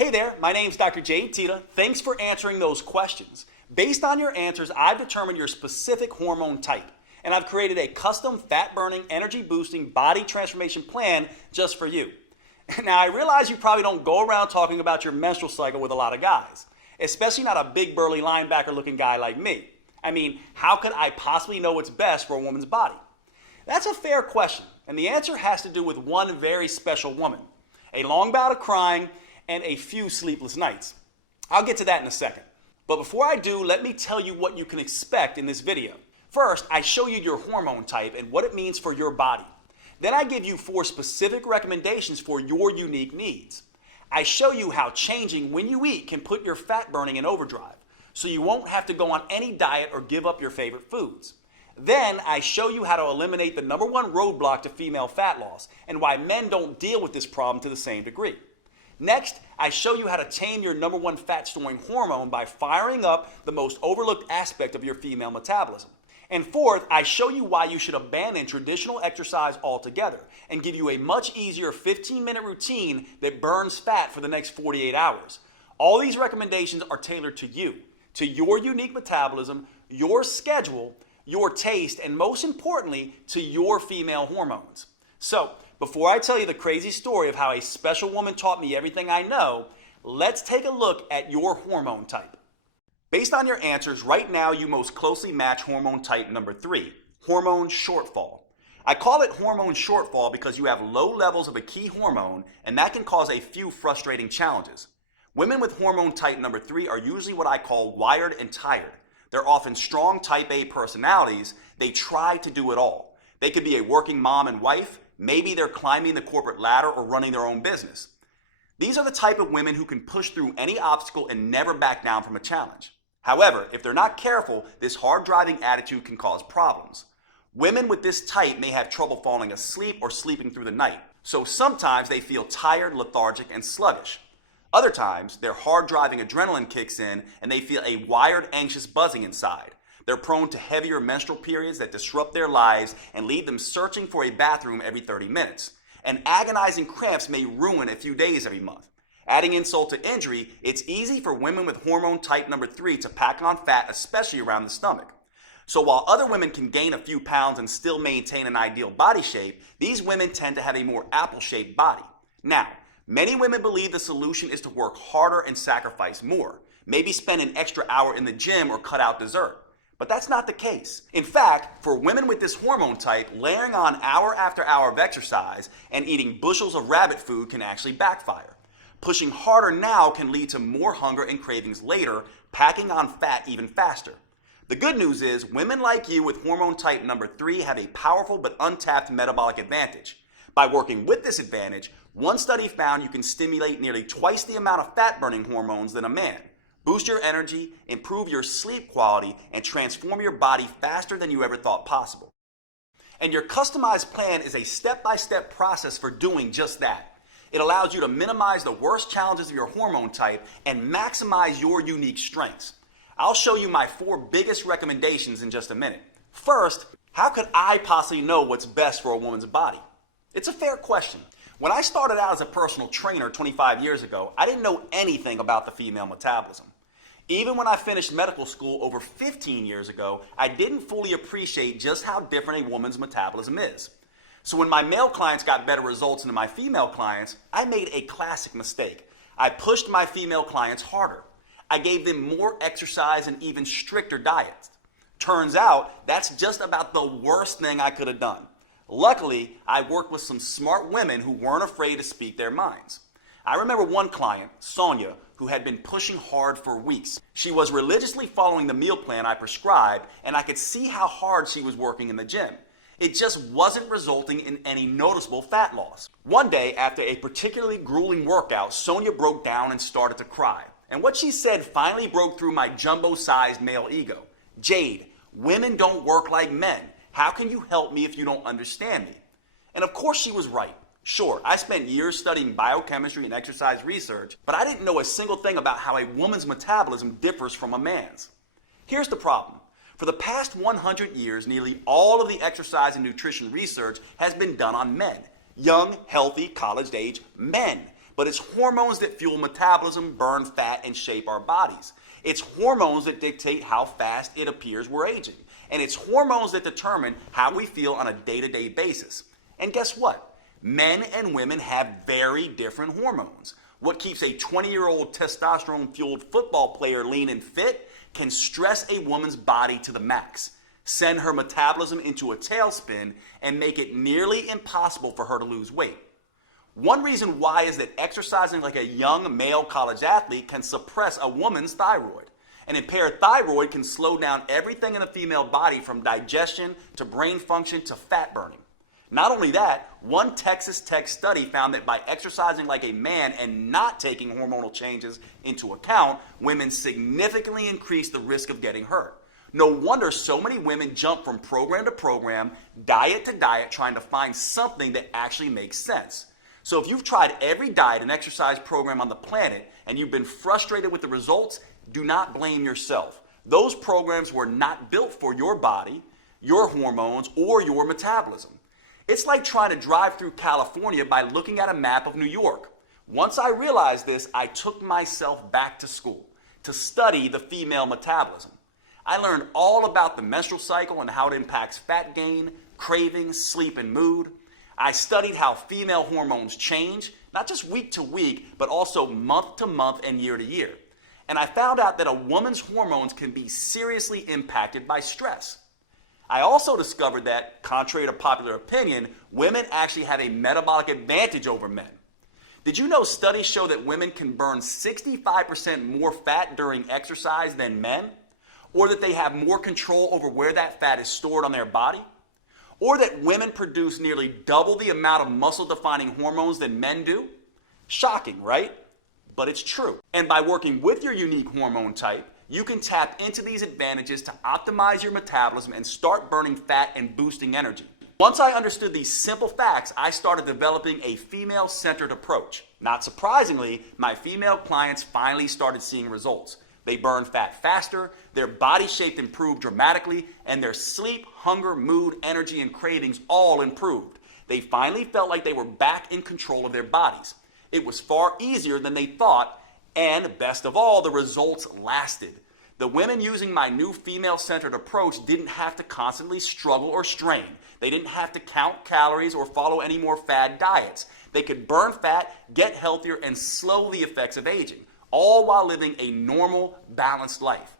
Hey there, my name's Dr. Jade Tita. Thanks for answering those questions. Based on your answers, I've determined your specific hormone type, and I've created a custom fat-burning, energy-boosting body transformation plan just for you. Now, I realize you probably don't go around talking about your menstrual cycle with a lot of guys, especially not a big, burly linebacker-looking guy like me. I mean, how could I possibly know what's best for a woman's body? That's a fair question, and the answer has to do with one very special woman, a long bout of crying, and a few sleepless nights. I'll get to that in a second. But before I do, let me tell you what you can expect in this video. First, I show you your hormone type and what it means for your body. Then I give you 4 specific recommendations for your unique needs. I show you how changing when you eat can put your fat burning in overdrive, so you won't have to go on any diet or give up your favorite foods. Then I show you how to eliminate the #1 roadblock to female fat loss and why men don't deal with this problem to the same degree. Next, I show you how to tame your #1 fat-storing hormone by firing up the most overlooked aspect of your female metabolism. And fourth, I show you why you should abandon traditional exercise altogether and give you a much easier 15-minute routine that burns fat for the next 48 hours. All these recommendations are tailored to you, to your unique metabolism, your schedule, your taste, and most importantly, to your female hormones. So, before I tell you the crazy story of how a special woman taught me everything I know, let's take a look at your hormone type. Based on your answers, right now you most closely match hormone type number 3, hormone shortfall. I call it hormone shortfall because you have low levels of a key hormone, and that can cause a few frustrating challenges. Women with hormone type number 3 are usually what I call wired and tired. They're often strong type A personalities. They try to do it all. They could be a working mom and wife. Maybe they're climbing the corporate ladder or running their own business. These are the type of women who can push through any obstacle and never back down from a challenge. However, if they're not careful, this hard-driving attitude can cause problems. Women with this type may have trouble falling asleep or sleeping through the night, so sometimes they feel tired, lethargic, and sluggish. Other times, their hard-driving adrenaline kicks in and they feel a wired, anxious buzzing inside. They're prone to heavier menstrual periods that disrupt their lives and leave them searching for a bathroom every 30 minutes. And agonizing cramps may ruin a few days every month. Adding insult to injury, it's easy for women with hormone type number 3 to pack on fat, especially around the stomach. So while other women can gain a few pounds and still maintain an ideal body shape, these women tend to have a more apple-shaped body. Now, many women believe the solution is to work harder and sacrifice more. Maybe spend an extra hour in the gym or cut out dessert. But that's not the case. In fact, for women with this hormone type, layering on hour after hour of exercise and eating bushels of rabbit food can actually backfire. Pushing harder now can lead to more hunger and cravings later, packing on fat even faster. The good news is, women like you with hormone type number 3 have a powerful but untapped metabolic advantage. By working with this advantage, one study found you can stimulate nearly twice the amount of fat-burning hormones than a man. Boost your energy, improve your sleep quality, and transform your body faster than you ever thought possible. And your customized plan is a step-by-step process for doing just that. It allows you to minimize the worst challenges of your hormone type and maximize your unique strengths. I'll show you my 4 biggest recommendations in just a minute. First, how could I possibly know what's best for a woman's body? It's a fair question. When I started out as a personal trainer 25 years ago, I didn't know anything about the female metabolism. Even when I finished medical school over 15 years ago, I didn't fully appreciate just how different a woman's metabolism is. So when my male clients got better results than my female clients, I made a classic mistake. I pushed my female clients harder. I gave them more exercise and even stricter diets. Turns out, that's just about the worst thing I could have done. Luckily, I worked with some smart women who weren't afraid to speak their minds. I remember one client, Sonia, who had been pushing hard for weeks. She was religiously following the meal plan I prescribed, and I could see how hard she was working in the gym. It just wasn't resulting in any noticeable fat loss. One day, after a particularly grueling workout, Sonia broke down and started to cry. And what she said finally broke through my jumbo-sized male ego. "Jade, women don't work like men. How can you help me if you don't understand me?" And of course she was right. Sure, I spent years studying biochemistry and exercise research, but I didn't know a single thing about how a woman's metabolism differs from a man's. Here's the problem. For the past 100 years, nearly all of the exercise and nutrition research has been done on men. Young, healthy, college-age men. but it's hormones that fuel metabolism, burn fat, and shape our bodies. It's hormones that dictate how fast it appears we're aging. And it's hormones that determine how we feel on a day-to-day basis. And guess what? Men and women have very different hormones. What keeps a 20-year-old testosterone-fueled football player lean and fit can stress a woman's body to the max, send her metabolism into a tailspin, and make it nearly impossible for her to lose weight. One reason why is that exercising like a young male college athlete can suppress a woman's thyroid. An impaired thyroid can slow down everything in the female body from digestion to brain function to fat burning. Not only that, one Texas Tech study found that by exercising like a man and not taking hormonal changes into account, women significantly increase the risk of getting hurt. No wonder so many women jump from program to program, diet to diet, trying to find something that actually makes sense. So if you've tried every diet and exercise program on the planet and you've been frustrated with the results, do not blame yourself. Those programs were not built for your body, your hormones, or your metabolism. It's like trying to drive through California by looking at a map of New York. Once I realized this, I took myself back to school to study the female metabolism. I learned all about the menstrual cycle and how it impacts fat gain, cravings, sleep, and mood. I studied how female hormones change, not just week to week, but also month to month and year to year. And I found out that a woman's hormones can be seriously impacted by stress. I also discovered that, contrary to popular opinion, women actually have a metabolic advantage over men. Did you know studies show that women can burn 65% more fat during exercise than men? Or that they have more control over where that fat is stored on their body? Or that women produce nearly double the amount of muscle-defining hormones than men do? Shocking, right? But it's true. And by working with your unique hormone type, you can tap into these advantages to optimize your metabolism and start burning fat and boosting energy. Once I understood these simple facts, I started developing a female-centered approach. Not surprisingly, my female clients finally started seeing results. They burned fat faster, their body shape improved dramatically, and their sleep, hunger, mood, energy, and cravings all improved. They finally felt like they were back in control of their bodies. It was far easier than they thought, and best of all, the results lasted. The women using my new female-centered approach didn't have to constantly struggle or strain. They didn't have to count calories or follow any more fad diets. They could burn fat, get healthier, and slow the effects of aging, all while living a normal, balanced life.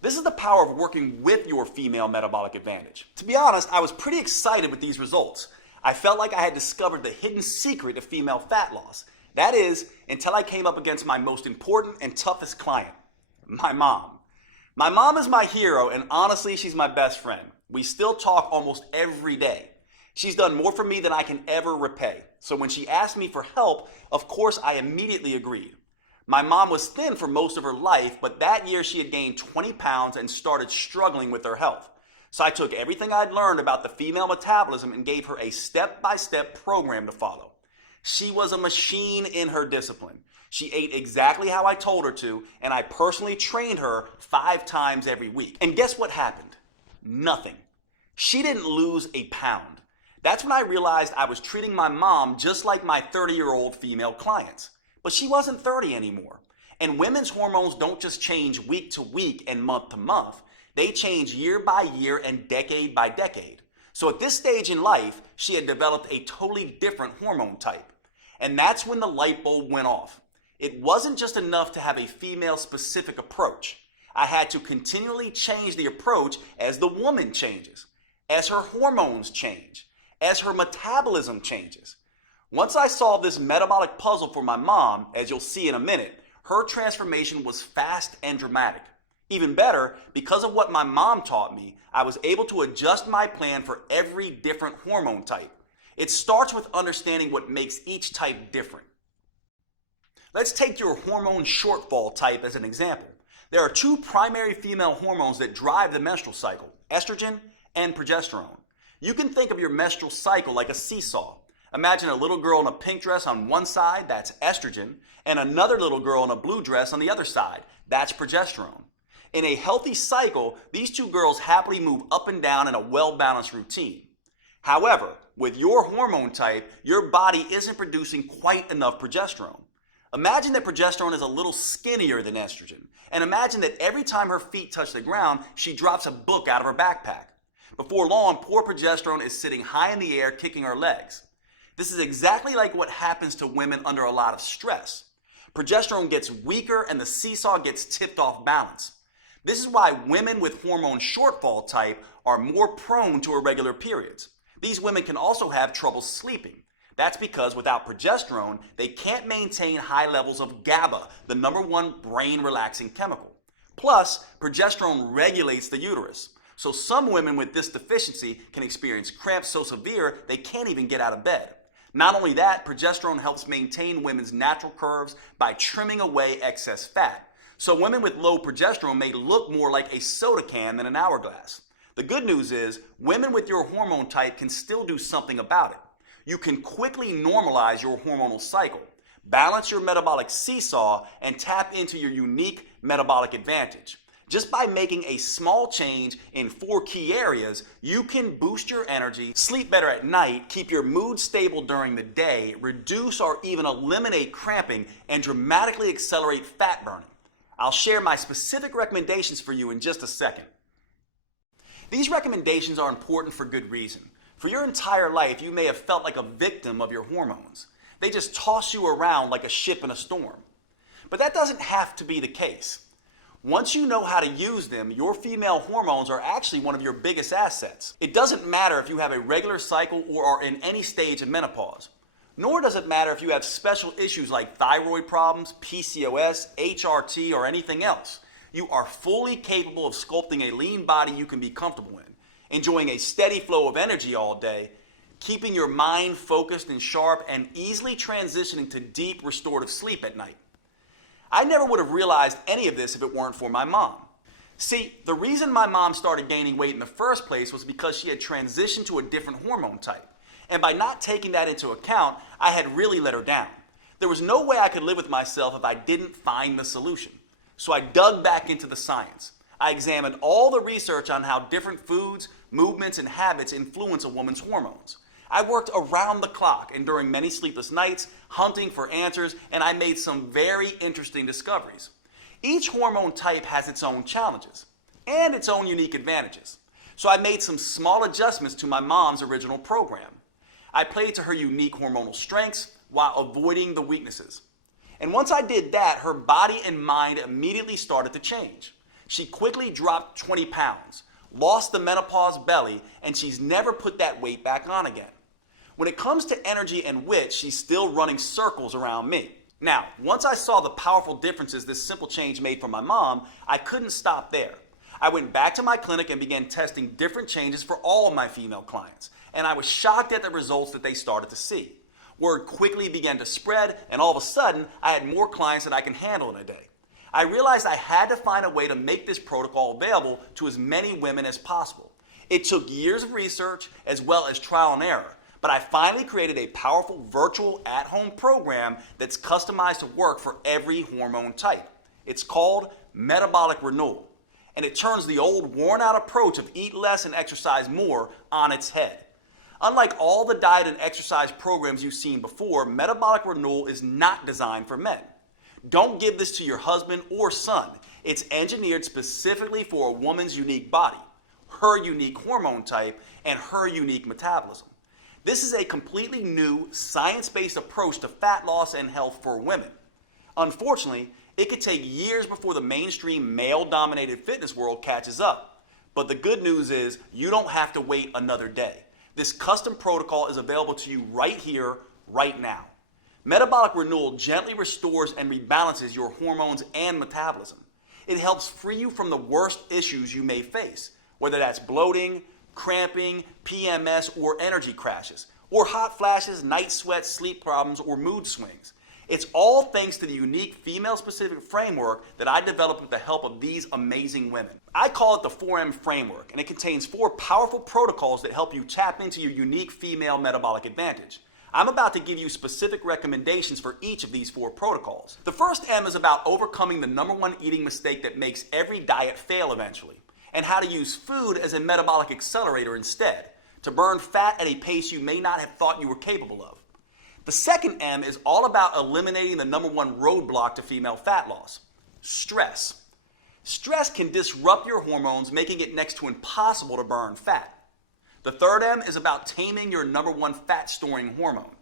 This is the power of working with your female metabolic advantage. To be honest, I was pretty excited with these results. I felt like I had discovered the hidden secret of female fat loss. That is, until I came up against my most important and toughest client, my mom. My mom is my hero, and honestly, she's my best friend. We still talk almost every day. She's done more for me than I can ever repay. So when she asked me for help, of course, I immediately agreed. My mom was thin for most of her life, but that year she had gained 20 pounds and started struggling with her health. So I took everything I'd learned about the female metabolism and gave her a step-by-step program to follow. She was a machine in her discipline. She ate exactly how I told her to, and I personally trained her 5 times every week. And guess what happened? Nothing. She didn't lose a pound. That's when I realized I was treating my mom just like my 30-year-old female clients. But she wasn't 30 anymore. And women's hormones don't just change week to week and month to month. They change year by year and decade by decade. So at this stage in life, she had developed a totally different hormone type. And that's when the light bulb went off. It wasn't just enough to have a female-specific approach. I had to continually change the approach as the woman changes, as her hormones change, as her metabolism changes. Once I solved this metabolic puzzle for my mom, as you'll see in a minute, her transformation was fast and dramatic. Even better, because of what my mom taught me, I was able to adjust my plan for every different hormone type. It starts with understanding what makes each type different. Let's take your hormone shortfall type as an example. There are 2 primary female hormones that drive the menstrual cycle, estrogen and progesterone. You can think of your menstrual cycle like a seesaw. Imagine a little girl in a pink dress on one side, that's estrogen, and another little girl in a blue dress on the other side, that's progesterone. In a healthy cycle, these 2 girls happily move up and down in a well-balanced routine. However, with your hormone type, your body isn't producing quite enough progesterone. Imagine that progesterone is a little skinnier than estrogen, and imagine that every time her feet touch the ground, she drops a book out of her backpack. Before long, poor progesterone is sitting high in the air, kicking her legs. This is exactly like what happens to women under a lot of stress. Progesterone gets weaker and the seesaw gets tipped off balance. This is why women with hormone shortfall type are more prone to irregular periods. These women can also have trouble sleeping. That's because without progesterone, they can't maintain high levels of GABA, the #1 brain-relaxing chemical. Plus, progesterone regulates the uterus. So some women with this deficiency can experience cramps so severe they can't even get out of bed. Not only that, progesterone helps maintain women's natural curves by trimming away excess fat. So women with low progesterone may look more like a soda can than an hourglass. The good news is, women with your hormone type can still do something about it. You can quickly normalize your hormonal cycle, balance your metabolic seesaw, and tap into your unique metabolic advantage. Just by making a small change in 4 key areas, you can boost your energy, sleep better at night, keep your mood stable during the day, reduce or even eliminate cramping, and dramatically accelerate fat burning. I'll share my specific recommendations for you in just a second. These recommendations are important for good reason. For your entire life, you may have felt like a victim of your hormones. They just toss you around like a ship in a storm. But that doesn't have to be the case. Once you know how to use them, your female hormones are actually one of your biggest assets. It doesn't matter if you have a regular cycle or are in any stage of menopause. Nor does it matter if you have special issues like thyroid problems, PCOS, HRT, or anything else. You are fully capable of sculpting a lean body you can be comfortable in, enjoying a steady flow of energy all day, keeping your mind focused and sharp, and easily transitioning to deep restorative sleep at night. I never would have realized any of this if it weren't for my mom. See, the reason my mom started gaining weight in the first place was because she had transitioned to a different hormone type. And by not taking that into account, I had really let her down. There was no way I could live with myself if I didn't find the solution. So I dug back into the science. I examined all the research on how different foods, movements, and habits influence a woman's hormones. I worked around the clock and during many sleepless nights, hunting for answers, and I made some very interesting discoveries. Each hormone type has its own challenges and its own unique advantages. So I made some small adjustments to my mom's original program. I played to her unique hormonal strengths while avoiding the weaknesses. And once I did that, her body and mind immediately started to change. She quickly dropped 20 pounds, lost the menopause belly, and she's never put that weight back on again. When it comes to energy and wit, she's still running circles around me. Now, once I saw the powerful differences this simple change made for my mom, I couldn't stop there. I went back to my clinic and began testing different changes for all of my female clients, and I was shocked at the results that they started to see. Word quickly began to spread, and all of a sudden, I had more clients than I can handle in a day. I realized I had to find a way to make this protocol available to as many women as possible. It took years of research as well as trial and error, but I finally created a powerful virtual at-home program that's customized to work for every hormone type. It's called Metabolic Renewal, and it turns the old worn-out approach of eat less and exercise more on its head. Unlike all the diet and exercise programs you've seen before, Metabolic Renewal is not designed for men. Don't give this to your husband or son. It's engineered specifically for a woman's unique body, her unique hormone type, and her unique metabolism. This is a completely new, science-based approach to fat loss and health for women. Unfortunately, it could take years before the mainstream male-dominated fitness world catches up. But the good news is you don't have to wait another day. This custom protocol is available to you right here, right now. Metabolic Renewal gently restores and rebalances your hormones and metabolism. It helps free you from the worst issues you may face, whether that's bloating, cramping, PMS, or energy crashes, or hot flashes, night sweats, sleep problems, or mood swings. It's all thanks to the unique female-specific framework that I developed with the help of these amazing women. I call it the 4M framework, and it contains 4 powerful protocols that help you tap into your unique female metabolic advantage. I'm about to give you specific recommendations for each of these 4 protocols. The first M is about overcoming the #1 eating mistake that makes every diet fail eventually, and how to use food as a metabolic accelerator instead, to burn fat at a pace you may not have thought you were capable of. The second M is all about eliminating the number one roadblock to female fat loss: stress. Stress can disrupt your hormones, making it next to impossible to burn fat. The third M is about taming your number one fat storing hormone,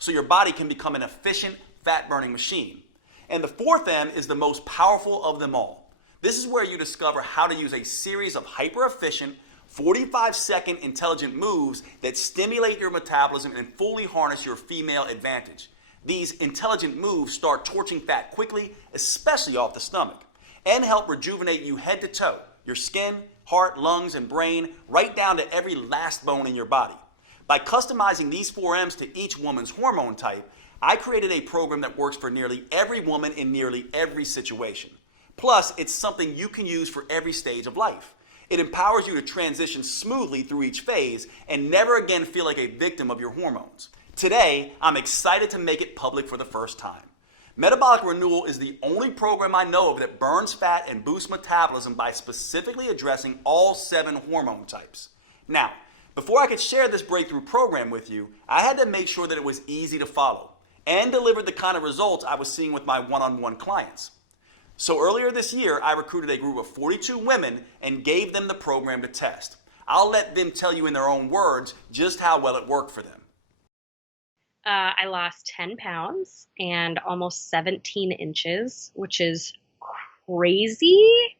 so your body can become an efficient fat burning machine. And the fourth M is the most powerful of them all. This is where you discover how to use a series of hyper efficient 45-second intelligent moves that stimulate your metabolism and fully harness your female advantage. These intelligent moves start torching fat quickly, especially off the stomach, and help rejuvenate you head to toe, your skin, heart, lungs, and brain, right down to every last bone in your body. By customizing these 4 M's to each woman's hormone type, I created a program that works for nearly every woman in nearly every situation. Plus, it's something you can use for every stage of life. It empowers you to transition smoothly through each phase and never again feel like a victim of your hormones. Today, I'm excited to make it public for the first time. Metabolic Renewal is the only program I know of that burns fat and boosts metabolism by specifically addressing all 7 hormone types. Now, before I could share this breakthrough program with you, I had to make sure that it was easy to follow and delivered the kind of results I was seeing with my one-on-one clients. So earlier this year, I recruited a group of 42 women and gave them the program to test. I'll let them tell you in their own words just how well it worked for them. I lost 10 pounds and almost 17 inches, which is crazy.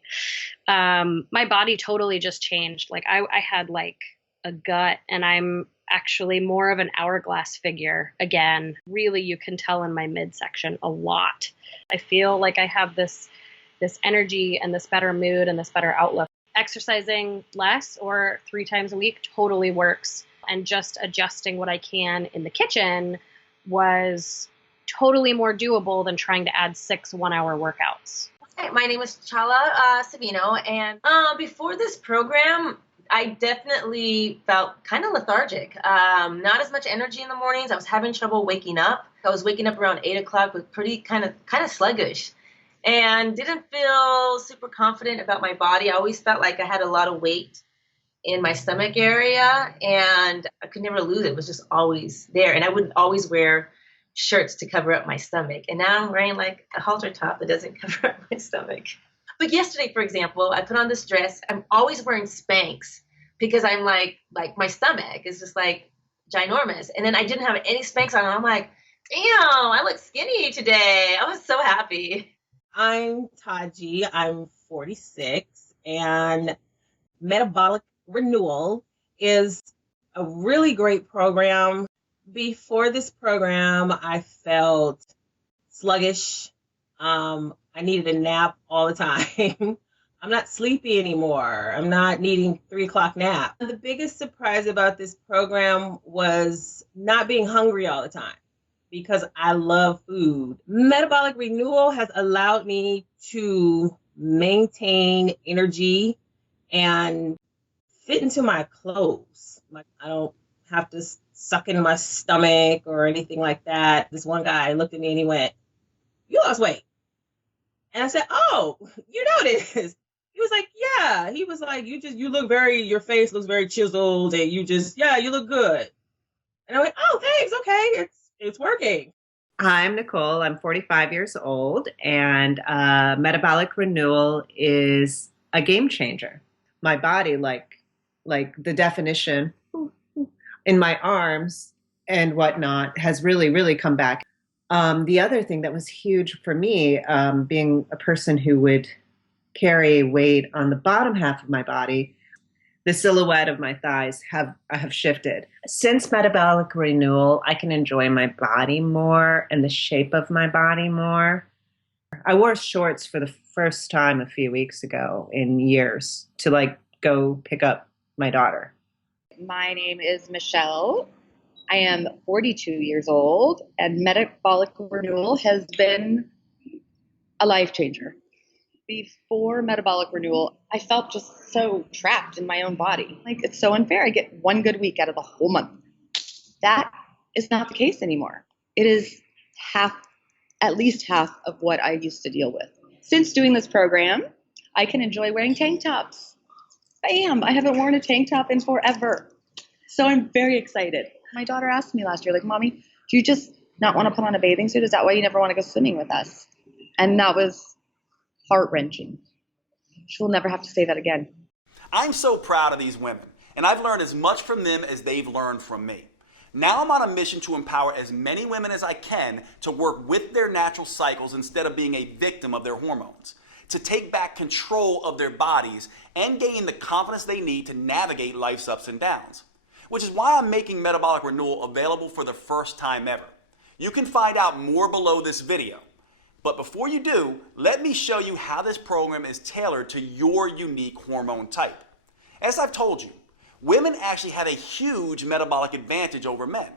My body totally just changed. Like I had like a gut, and I'm actually more of an hourglass figure again. Really, you can tell in my midsection a lot. I feel like I have this energy and this better mood and this better outlook. Exercising less or 3 times a week totally works. And just adjusting what I can in the kitchen was totally more doable than trying to add 6 one-hour workouts. Hi, my name is Chala Savino, and before this program, I definitely felt kind of lethargic. Not as much energy in the mornings. I was having trouble waking up. I was waking up around 8 o'clock with pretty kind of sluggish, and didn't feel super confident about my body. I always felt like I had a lot of weight in my stomach area, and I could never lose it. It was just always there. And I would always wear shirts to cover up my stomach. And now I'm wearing like a halter top that doesn't cover up my stomach. But yesterday, for example, I put on this dress. I'm always wearing Spanx because I'm like my stomach is just like ginormous. And then I didn't have any Spanx on. And I'm like, damn, I look skinny today. I was so happy. I'm Taji. I'm 46, and Metabolic Renewal is a really great program. Before this program, I felt sluggish. I needed a nap all the time. I'm not sleepy anymore. I'm not needing 3 o'clock nap. The biggest surprise about this program was not being hungry all the time, because I love food. Metabolic Renewal has allowed me to maintain energy and fit into my clothes. Like I don't have to suck in my stomach or anything like that. This one guy looked at me and he went, "You lost weight." And I said, "Oh, you noticed?" He was like, "Yeah." He was like, you look your face looks very chiseled, and you look good." And I went, "Oh, thanks. Okay. It's working." Hi, I'm Nicole. I'm 45 years old, and Metabolic Renewal is a game changer. My body, like the definition in my arms and whatnot, has really, really come back. The other thing that was huge for me, being a person who would carry weight on the bottom half of my body, the silhouette of my thighs have shifted. Since Metabolic Renewal, I can enjoy my body more and the shape of my body more. I wore shorts for the first time a few weeks ago in years to go pick up my daughter. My name is Michelle. I am 42 years old, and Metabolic Renewal has been a life changer. Before Metabolic Renewal, I felt just so trapped in my own body. Like, it's so unfair. I get one good week out of the whole month. That is not the case anymore. It is at least half of what I used to deal with. Since doing this program, I can enjoy wearing tank tops. Bam! I haven't worn a tank top in forever. So I'm very excited. My daughter asked me last year, like, "Mommy, do you just not want to put on a bathing suit? Is that why you never want to go swimming with us? And that was heart-wrenching. She'll never have to say that again. I'm so proud of these women, and I've learned as much from them as they've learned from me. Now I'm on a mission to empower as many women as I can to work with their natural cycles instead of being a victim of their hormones, to take back control of their bodies and gain the confidence they need to navigate life's ups and downs. Which is why I'm making Metabolic Renewal available for the first time ever. You can find out more below this video. But before you do, let me show you how this program is tailored to your unique hormone type. As I've told you, women actually have a huge metabolic advantage over men.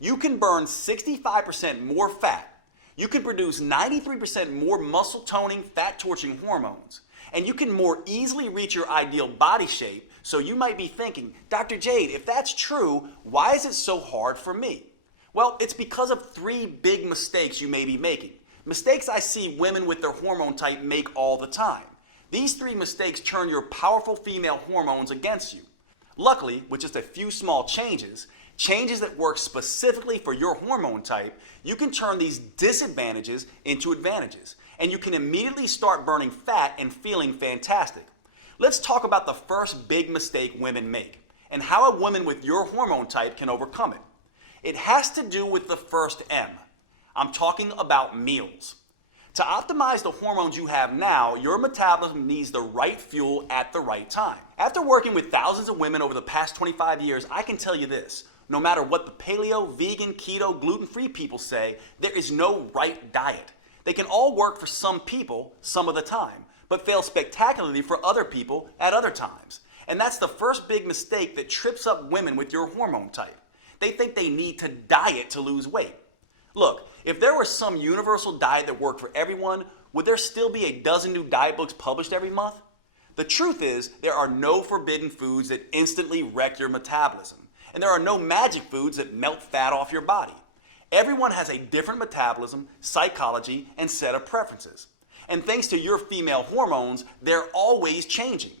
You can burn 65% more fat. You can produce 93% more muscle toning, fat torching hormones. And you can more easily reach your ideal body shape. So you might be thinking, Dr. Jade, if that's true, why is it so hard for me? Well, it's because of 3 big mistakes you may be making. Mistakes I see women with their hormone type make all the time. These 3 mistakes turn your powerful female hormones against you. Luckily, with just a few small changes that work specifically for your hormone type, you can turn these disadvantages into advantages, and you can immediately start burning fat and feeling fantastic. Let's talk about the first big mistake women make, and how a woman with your hormone type can overcome it. It has to do with the first M. I'm talking about meals. To optimize the hormones you have now, your metabolism needs the right fuel at the right time. After working with thousands of women over the past 25 years, I can tell you this. No matter what the paleo, vegan, keto, gluten-free people say, there is no right diet. They can all work for some people some of the time, but fail spectacularly for other people at other times. And that's the first big mistake that trips up women with your hormone type. They think they need to diet to lose weight. Look, if there was some universal diet that worked for everyone, would there still be a dozen new diet books published every month? The truth is, there are no forbidden foods that instantly wreck your metabolism, and there are no magic foods that melt fat off your body. Everyone has a different metabolism, psychology, and set of preferences. And thanks to your female hormones, they're always changing.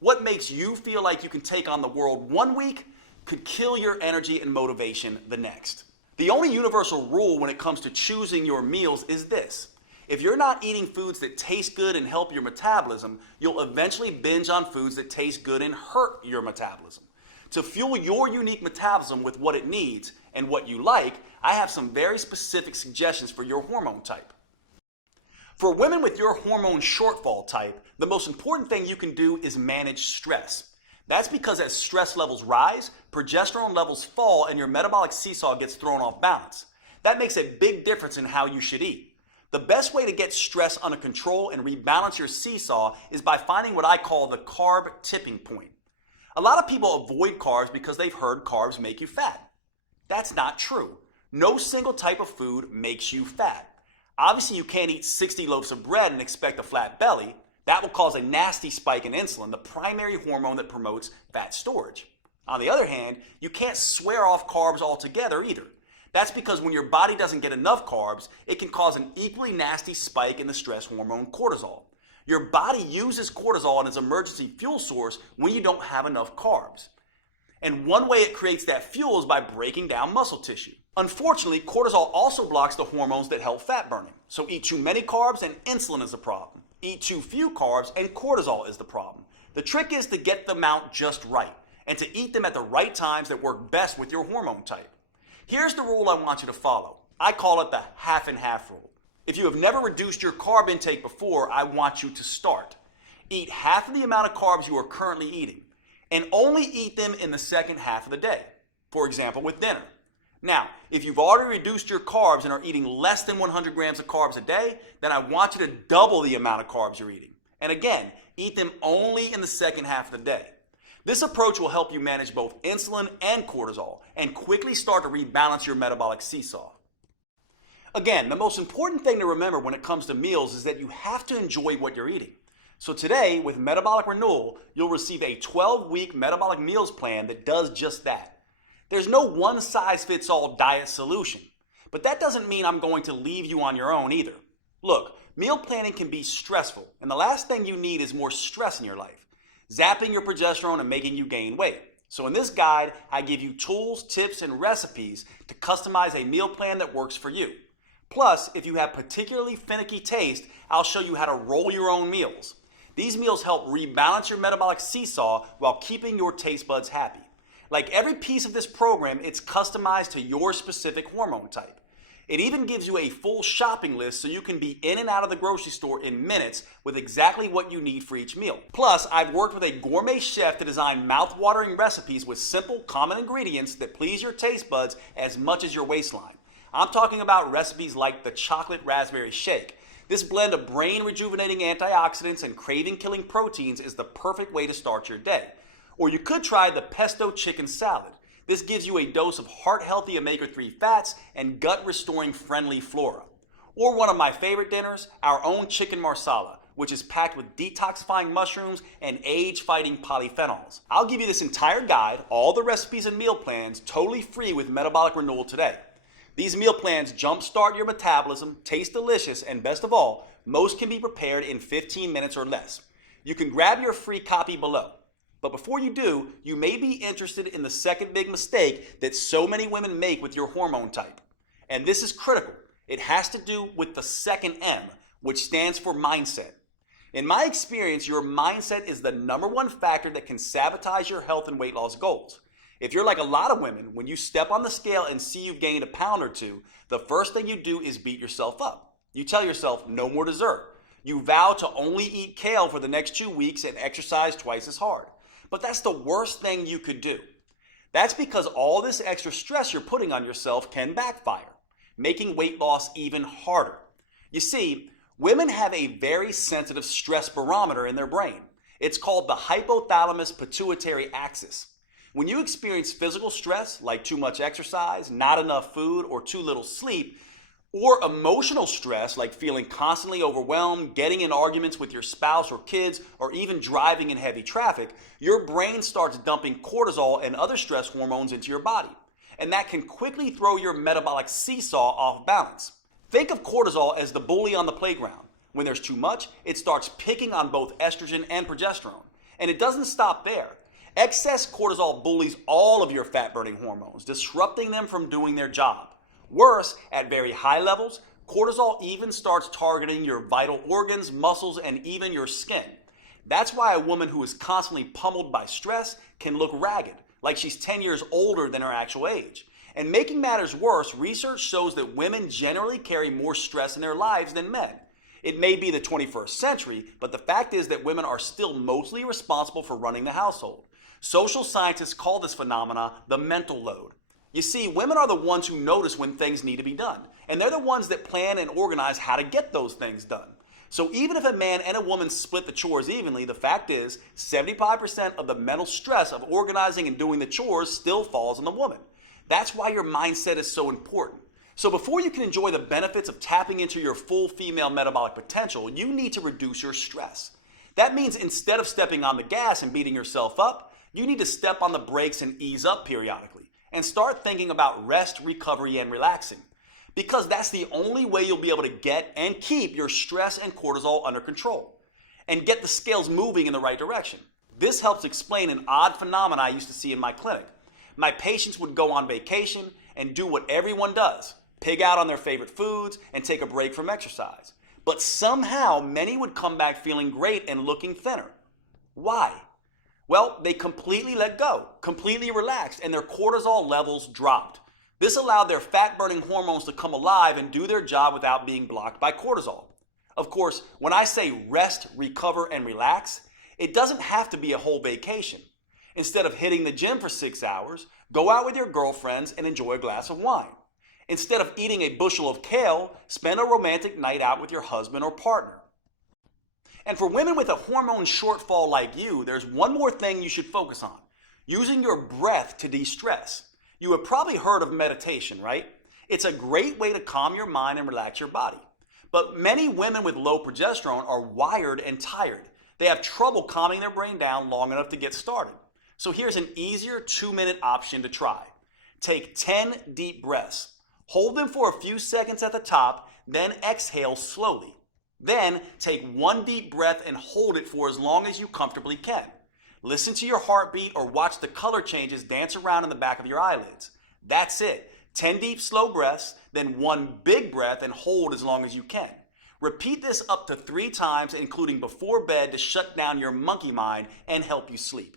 What makes you feel like you can take on the world one week could kill your energy and motivation the next. The only universal rule when it comes to choosing your meals is this. If you're not eating foods that taste good and help your metabolism, you'll eventually binge on foods that taste good and hurt your metabolism. To fuel your unique metabolism with what it needs and what you like, I have some very specific suggestions for your hormone type. For women with your hormone shortfall type, the most important thing you can do is manage stress. That's because as stress levels rise, progesterone levels fall and your metabolic seesaw gets thrown off balance. That makes a big difference in how you should eat. The best way to get stress under control and rebalance your seesaw is by finding what I call the carb tipping point. A lot of people avoid carbs because they've heard carbs make you fat. That's not true. No single type of food makes you fat. Obviously, you can't eat 60 loaves of bread and expect a flat belly. That will cause a nasty spike in insulin, the primary hormone that promotes fat storage. On the other hand, you can't swear off carbs altogether either. That's because when your body doesn't get enough carbs, it can cause an equally nasty spike in the stress hormone cortisol. Your body uses cortisol as an emergency fuel source when you don't have enough carbs. And one way it creates that fuel is by breaking down muscle tissue. Unfortunately, cortisol also blocks the hormones that help fat burning. So eat too many carbs and insulin is the problem. Eat too few carbs and cortisol is the problem. The trick is to get the amount just right and to eat them at the right times that work best with your hormone type. Here's the rule I want you to follow. I call it the half and half rule. If you have never reduced your carb intake before, I want you to start. Eat half of the amount of carbs you are currently eating and only eat them in the second half of the day. For example, with dinner. Now, if you've already reduced your carbs and are eating less than 100 grams of carbs a day, then I want you to double the amount of carbs you're eating. And again, eat them only in the second half of the day. This approach will help you manage both insulin and cortisol and quickly start to rebalance your metabolic seesaw. Again, the most important thing to remember when it comes to meals is that you have to enjoy what you're eating. So today, with Metabolic Renewal, you'll receive a 12-week metabolic meals plan that does just that. There's no one-size-fits-all diet solution, but that doesn't mean I'm going to leave you on your own either. Look, meal planning can be stressful, and the last thing you need is more stress in your life, zapping your progesterone and making you gain weight. So in this guide, I give you tools, tips, and recipes to customize a meal plan that works for you. Plus, if you have particularly finicky taste, I'll show you how to roll your own meals. These meals help rebalance your metabolic seesaw while keeping your taste buds happy. Like every piece of this program, it's customized to your specific hormone type. It even gives you a full shopping list so you can be in and out of the grocery store in minutes with exactly what you need for each meal. Plus, I've worked with a gourmet chef to design mouth-watering recipes with simple, common ingredients that please your taste buds as much as your waistline. I'm talking about recipes like the chocolate raspberry shake. This blend of brain-rejuvenating antioxidants and craving-killing proteins is the perfect way to start your day. Or you could try the pesto chicken salad. This gives you a dose of heart-healthy omega-3 fats and gut-restoring friendly flora. Or one of my favorite dinners, our own chicken marsala, which is packed with detoxifying mushrooms and age-fighting polyphenols. I'll give you this entire guide, all the recipes and meal plans, totally free with Metabolic Renewal today. These meal plans jumpstart your metabolism, taste delicious, and best of all, most can be prepared in 15 minutes or less. You can grab your free copy below. But before you do, you may be interested in the second big mistake that so many women make with your hormone type. And this is critical. It has to do with the second M, which stands for mindset. In my experience, your mindset is the number one factor that can sabotage your health and weight loss goals. If you're like a lot of women, when you step on the scale and see you've gained a pound or two, the first thing you do is beat yourself up. You tell yourself, no more dessert. You vow to only eat kale for the next 2 weeks and exercise twice as hard. But that's the worst thing you could do. That's because all this extra stress you're putting on yourself can backfire, making weight loss even harder. You see, women have a very sensitive stress barometer in their brain. It's called the hypothalamus pituitary axis. When you experience physical stress, like too much exercise, not enough food, or too little sleep, or emotional stress, like feeling constantly overwhelmed, getting in arguments with your spouse or kids, or even driving in heavy traffic, your brain starts dumping cortisol and other stress hormones into your body. And that can quickly throw your metabolic seesaw off balance. Think of cortisol as the bully on the playground. When there's too much, it starts picking on both estrogen and progesterone. And it doesn't stop there. Excess cortisol bullies all of your fat-burning hormones, disrupting them from doing their job. Worse, at very high levels, cortisol even starts targeting your vital organs, muscles, and even your skin. That's why a woman who is constantly pummeled by stress can look ragged, like she's 10 years older than her actual age. And making matters worse, research shows that women generally carry more stress in their lives than men. It may be the 21st century, but the fact is that women are still mostly responsible for running the household. Social scientists call this phenomena the mental load. You see, women are the ones who notice when things need to be done, and they're the ones that plan and organize how to get those things done. So even if a man and a woman split the chores evenly, the fact is 75% of the mental stress of organizing and doing the chores still falls on the woman. That's why your mindset is so important. So before you can enjoy the benefits of tapping into your full female metabolic potential, you need to reduce your stress. That means instead of stepping on the gas and beating yourself up, you need to step on the brakes and ease up periodically. And start thinking about rest, recovery, and relaxing. Because that's the only way you'll be able to get and keep your stress and cortisol under control. And get the scales moving in the right direction. This helps explain an odd phenomenon I used to see in my clinic. My patients would go on vacation and do what everyone does. Pig out on their favorite foods and take a break from exercise. But somehow many would come back feeling great and looking thinner. Why? Well, they completely let go, completely relaxed, and their cortisol levels dropped. This allowed their fat-burning hormones to come alive and do their job without being blocked by cortisol. Of course, when I say rest, recover, and relax, it doesn't have to be a whole vacation. Instead of hitting the gym for 6 hours, go out with your girlfriends and enjoy a glass of wine. Instead of eating a bushel of kale, spend a romantic night out with your husband or partner. And for women with a hormone shortfall like you, there's one more thing you should focus on: using your breath to de-stress. You have probably heard of meditation, right? It's a great way to calm your mind and relax your body. But many women with low progesterone are wired and tired. They have trouble calming their brain down long enough to get started. So here's an easier 2-minute option to try. Take 10 deep breaths. Hold them for a few seconds at the top, then exhale slowly. Then take 1 deep breath and hold it for as long as you comfortably can. Listen to your heartbeat or watch the color changes dance around in the back of your eyelids. That's it. 10 deep, slow breaths, then 1 big breath and hold as long as you can. Repeat this up to 3 times, including before bed, to shut down your monkey mind and help you sleep.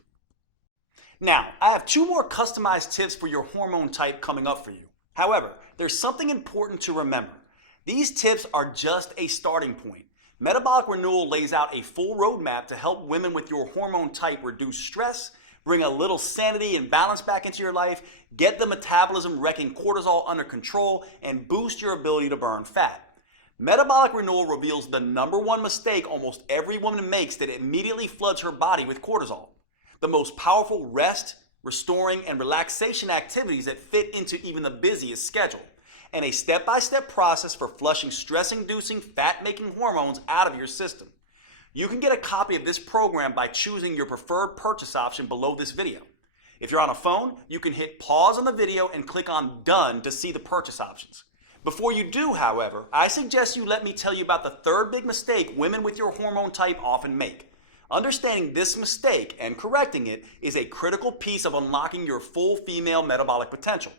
Now, I have 2 more customized tips for your hormone type coming up for you. However, there's something important to remember. These tips are just a starting point. Metabolic Renewal lays out a full roadmap to help women with your hormone type reduce stress, bring a little sanity and balance back into your life, get the metabolism wrecking cortisol under control, and boost your ability to burn fat. Metabolic Renewal reveals the #1 mistake almost every woman makes that immediately floods her body with cortisol. The most powerful rest, restoring, and relaxation activities that fit into even the busiest schedule, and a step-by-step process for flushing stress-inducing, fat-making hormones out of your system. You can get a copy of this program by choosing your preferred purchase option below this video. If you're on a phone, you can hit pause on the video and click on Done to see the purchase options. Before you do, however, I suggest you let me tell you about the 3rd big mistake women with your hormone type often make. Understanding this mistake and correcting it is a critical piece of unlocking your full female metabolic potential.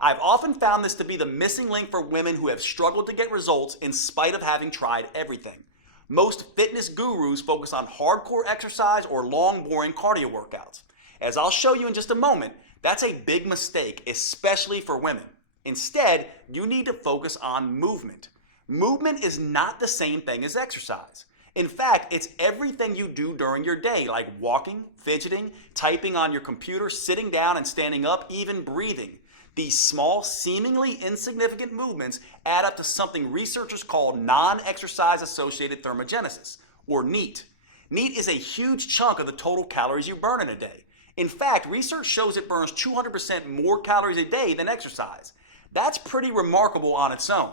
I've often found this to be the missing link for women who have struggled to get results in spite of having tried everything. Most fitness gurus focus on hardcore exercise or long, boring cardio workouts. As I'll show you in just a moment, that's a big mistake, especially for women. Instead, you need to focus on movement. Movement is not the same thing as exercise. In fact, it's everything you do during your day, like walking, fidgeting, typing on your computer, sitting down and standing up, even breathing. These small, seemingly insignificant movements add up to something researchers call non-exercise associated thermogenesis, or NEAT. NEAT is a huge chunk of the total calories you burn in a day. In fact, research shows it burns 200% more calories a day than exercise. That's pretty remarkable on its own.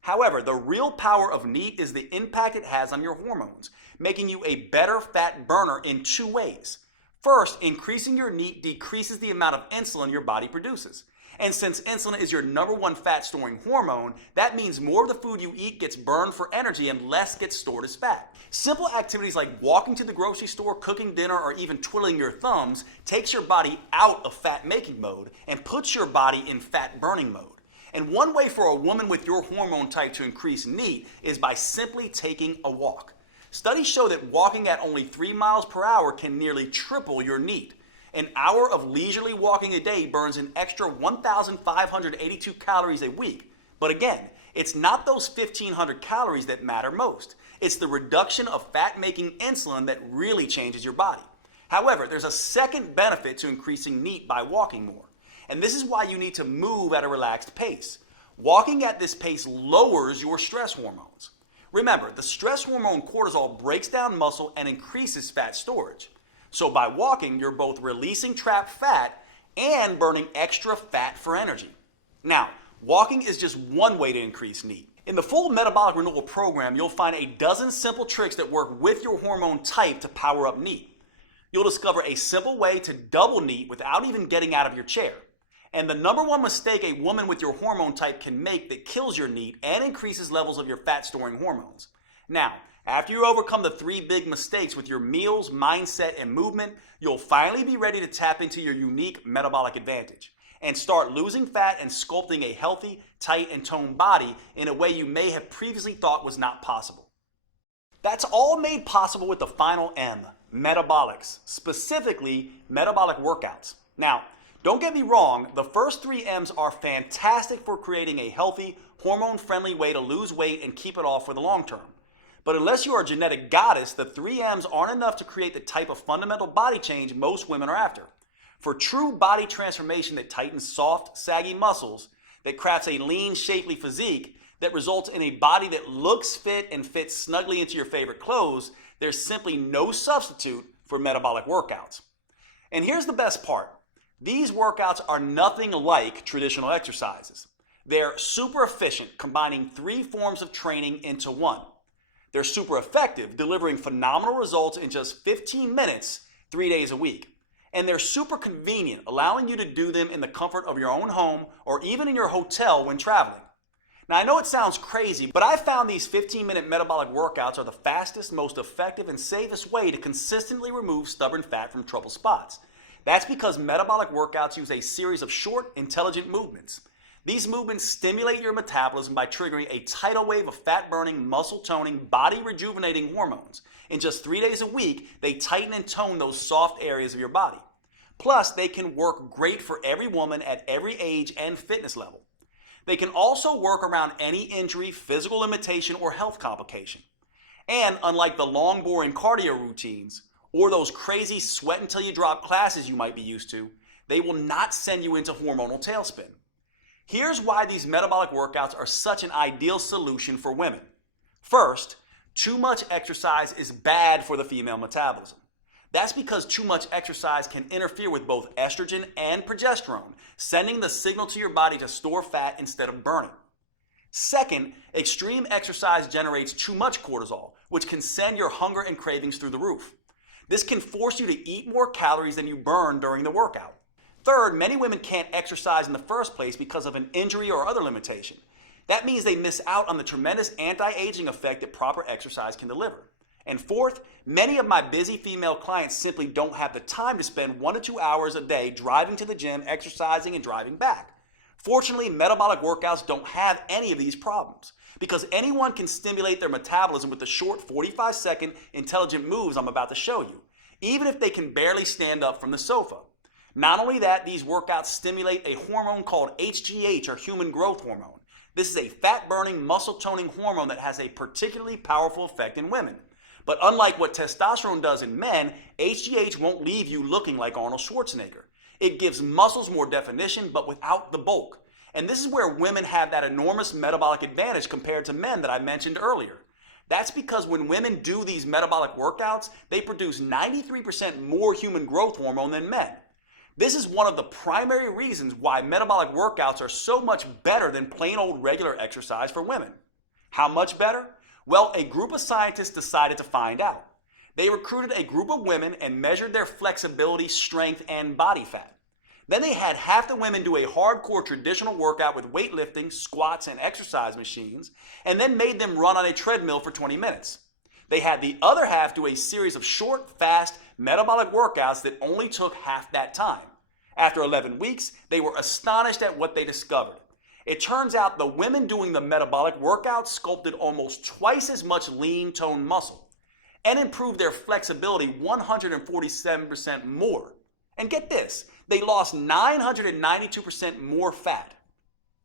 However, the real power of NEAT is the impact it has on your hormones, making you a better fat burner in 2 ways. First, increasing your NEAT decreases the amount of insulin your body produces. And since insulin is your #1 fat-storing hormone, that means more of the food you eat gets burned for energy and less gets stored as fat. Simple activities like walking to the grocery store, cooking dinner, or even twiddling your thumbs takes your body out of fat-making mode and puts your body in fat-burning mode. And one way for a woman with your hormone type to increase NEAT is by simply taking a walk. Studies show that walking at only 3 miles per hour can nearly triple your NEAT. An hour of leisurely walking a day burns an extra 1,582 calories a week. But again, it's not those 1,500 calories that matter most. It's the reduction of fat-making insulin that really changes your body. However, there's a second benefit to increasing NEAT by walking more. And this is why you need to move at a relaxed pace. Walking at this pace lowers your stress hormones. Remember, the stress hormone cortisol breaks down muscle and increases fat storage. So by walking, you're both releasing trapped fat and burning extra fat for energy. Now, walking is just one way to increase NEAT. In the full Metabolic Renewal program, you'll find a dozen simple tricks that work with your hormone type to power up NEAT. You'll discover a simple way to double NEAT without even getting out of your chair. And the #1 mistake a woman with your hormone type can make that kills your NEAT and increases levels of your fat-storing hormones. Now, after you overcome the 3 big mistakes with your meals, mindset, and movement, you'll finally be ready to tap into your unique metabolic advantage and start losing fat and sculpting a healthy, tight, and toned body in a way you may have previously thought was not possible. That's all made possible with the final M, metabolics, specifically metabolic workouts. Now, don't get me wrong, the first 3 M's are fantastic for creating a healthy, hormone-friendly way to lose weight and keep it off for the long term. But unless you are a genetic goddess, the 3 M's aren't enough to create the type of fundamental body change most women are after. For true body transformation that tightens soft, saggy muscles, that crafts a lean, shapely physique, that results in a body that looks fit and fits snugly into your favorite clothes, there's simply no substitute for metabolic workouts. And here's the best part. These workouts are nothing like traditional exercises. They're super efficient, combining 3 forms of training into one. They're super effective, delivering phenomenal results in just 15 minutes, 3 days a week. And they're super convenient, allowing you to do them in the comfort of your own home or even in your hotel when traveling. Now, I know it sounds crazy, but I found these 15-minute metabolic workouts are the fastest, most effective, and safest way to consistently remove stubborn fat from trouble spots. That's because metabolic workouts use a series of short, intelligent movements. These movements stimulate your metabolism by triggering a tidal wave of fat-burning, muscle-toning, body-rejuvenating hormones. In just 3 days a week, they tighten and tone those soft areas of your body. Plus, they can work great for every woman at every age and fitness level. They can also work around any injury, physical limitation, or health complication. And unlike the long, boring cardio routines, or those crazy sweat until you drop classes you might be used to, they will not send you into hormonal tailspin. Here's why these metabolic workouts are such an ideal solution for women. First, too much exercise is bad for the female metabolism. That's because too much exercise can interfere with both estrogen and progesterone, sending the signal to your body to store fat instead of burning. Second, extreme exercise generates too much cortisol, which can send your hunger and cravings through the roof. This can force you to eat more calories than you burn during the workout. Third, many women can't exercise in the first place because of an injury or other limitation. That means they miss out on the tremendous anti-aging effect that proper exercise can deliver. And fourth, many of my busy female clients simply don't have the time to spend 1 to 2 hours a day driving to the gym, exercising, and driving back. Fortunately, metabolic workouts don't have any of these problems because anyone can stimulate their metabolism with the short 45-second intelligent moves I'm about to show you, even if they can barely stand up from the sofa. Not only that, these workouts stimulate a hormone called HGH, or human growth hormone. This is a fat-burning, muscle-toning hormone that has a particularly powerful effect in women. But unlike what testosterone does in men, HGH won't leave you looking like Arnold Schwarzenegger. It gives muscles more definition, but without the bulk. And this is where women have that enormous metabolic advantage compared to men that I mentioned earlier. That's because when women do these metabolic workouts, they produce 93% more human growth hormone than men. This is one of the primary reasons why metabolic workouts are so much better than plain old regular exercise for women. How much better? Well, a group of scientists decided to find out. They recruited a group of women and measured their flexibility, strength, and body fat. Then they had half the women do a hardcore traditional workout with weightlifting, squats, and exercise machines, and then made them run on a treadmill for 20 minutes. They had the other half do a series of short, fast, metabolic workouts that only took half that time. After 11 weeks, they were astonished at what they discovered. It turns out the women doing the metabolic workouts sculpted almost twice as much lean toned muscle and improved their flexibility 147% more. And get this, they lost 992% more fat.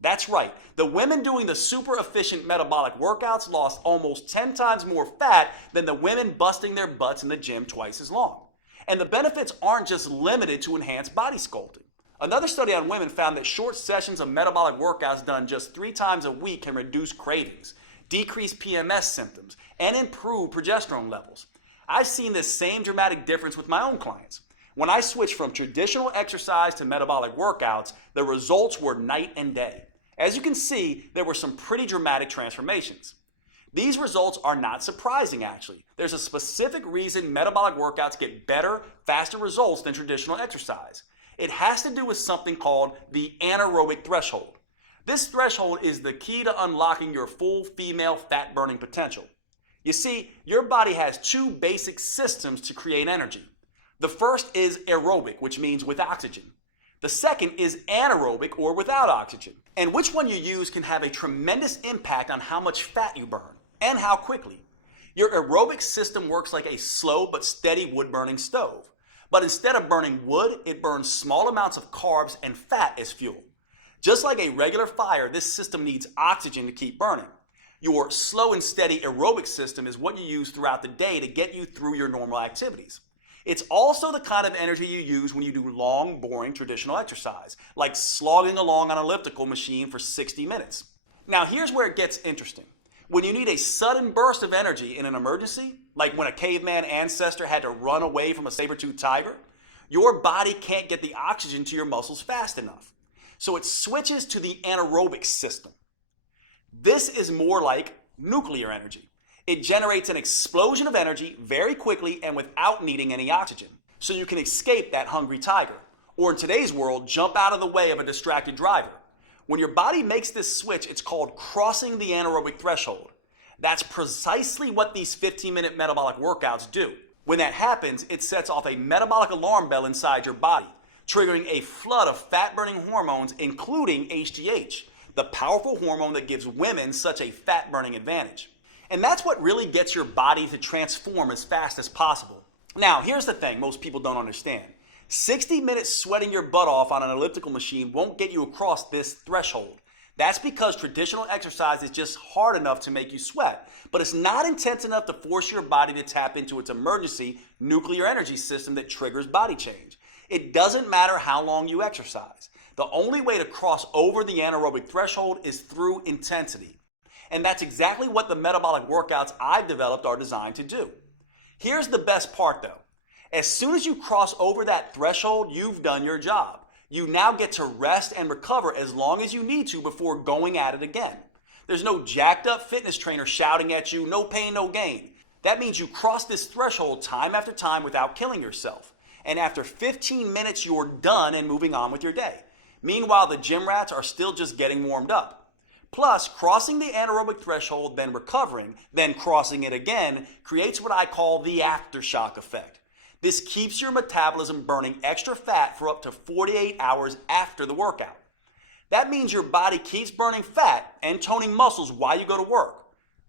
That's right, the women doing the super efficient metabolic workouts lost almost 10 times more fat than the women busting their butts in the gym twice as long. And the benefits aren't just limited to enhanced body sculpting. Another study on women found that short sessions of metabolic workouts done just 3 times a week can reduce cravings, decrease PMS symptoms, and improve progesterone levels. I've seen this same dramatic difference with my own clients. When I switched from traditional exercise to metabolic workouts, the results were night and day. As you can see, there were some pretty dramatic transformations. These results are not surprising, actually. There's a specific reason metabolic workouts get better, faster results than traditional exercise. It has to do with something called the anaerobic threshold. This threshold is the key to unlocking your full female fat-burning potential. You see, your body has 2 basic systems to create energy. The first is aerobic, which means with oxygen. The second is anaerobic, or without oxygen. And which one you use can have a tremendous impact on how much fat you burn and how quickly. Your aerobic system works like a slow but steady wood-burning stove. But instead of burning wood, it burns small amounts of carbs and fat as fuel. Just like a regular fire, this system needs oxygen to keep burning. Your slow and steady aerobic system is what you use throughout the day to get you through your normal activities. It's also the kind of energy you use when you do long, boring traditional exercise, like slogging along on an elliptical machine for 60 minutes. Now here's where it gets interesting. When you need a sudden burst of energy in an emergency, like when a caveman ancestor had to run away from a saber-toothed tiger, your body can't get the oxygen to your muscles fast enough. So it switches to the anaerobic system. This is more like nuclear energy. It generates an explosion of energy very quickly and without needing any oxygen. So you can escape that hungry tiger, or in today's world, jump out of the way of a distracted driver. When your body makes this switch, it's called crossing the anaerobic threshold. That's precisely what these 15-minute metabolic workouts do. When that happens, it sets off a metabolic alarm bell inside your body, triggering a flood of fat-burning hormones, including HGH, the powerful hormone that gives women such a fat-burning advantage. And that's what really gets your body to transform as fast as possible. Now, here's the thing most people don't understand. 60 minutes sweating your butt off on an elliptical machine won't get you across this threshold. That's because traditional exercise is just hard enough to make you sweat, but it's not intense enough to force your body to tap into its emergency nuclear energy system that triggers body change. It doesn't matter how long you exercise. The only way to cross over the anaerobic threshold is through intensity. And that's exactly what the metabolic workouts I've developed are designed to do. Here's the best part though. As soon as you cross over that threshold, you've done your job. You now get to rest and recover as long as you need to before going at it again. There's no jacked up fitness trainer shouting at you, no pain, no gain. That means you cross this threshold time after time without killing yourself. And after 15 minutes, you're done and moving on with your day. Meanwhile, the gym rats are still just getting warmed up. Plus, crossing the anaerobic threshold, then recovering, then crossing it again, creates what I call the aftershock effect. This keeps your metabolism burning extra fat for up to 48 hours after the workout. That means your body keeps burning fat and toning muscles while you go to work,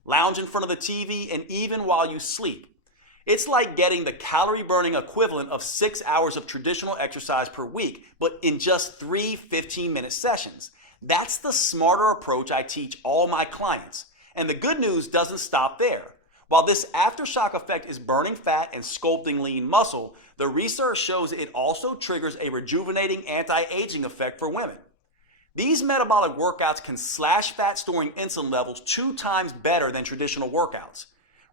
lounge in front of the TV, and even while you sleep. It's like getting the calorie burning equivalent of 6 hours of traditional exercise per week, but in just 3 15-minute sessions. That's the smarter approach I teach all my clients. And the good news doesn't stop there. While this aftershock effect is burning fat and sculpting lean muscle, the research shows it also triggers a rejuvenating anti-aging effect for women. These metabolic workouts can slash fat storing insulin levels 2 times better than traditional workouts,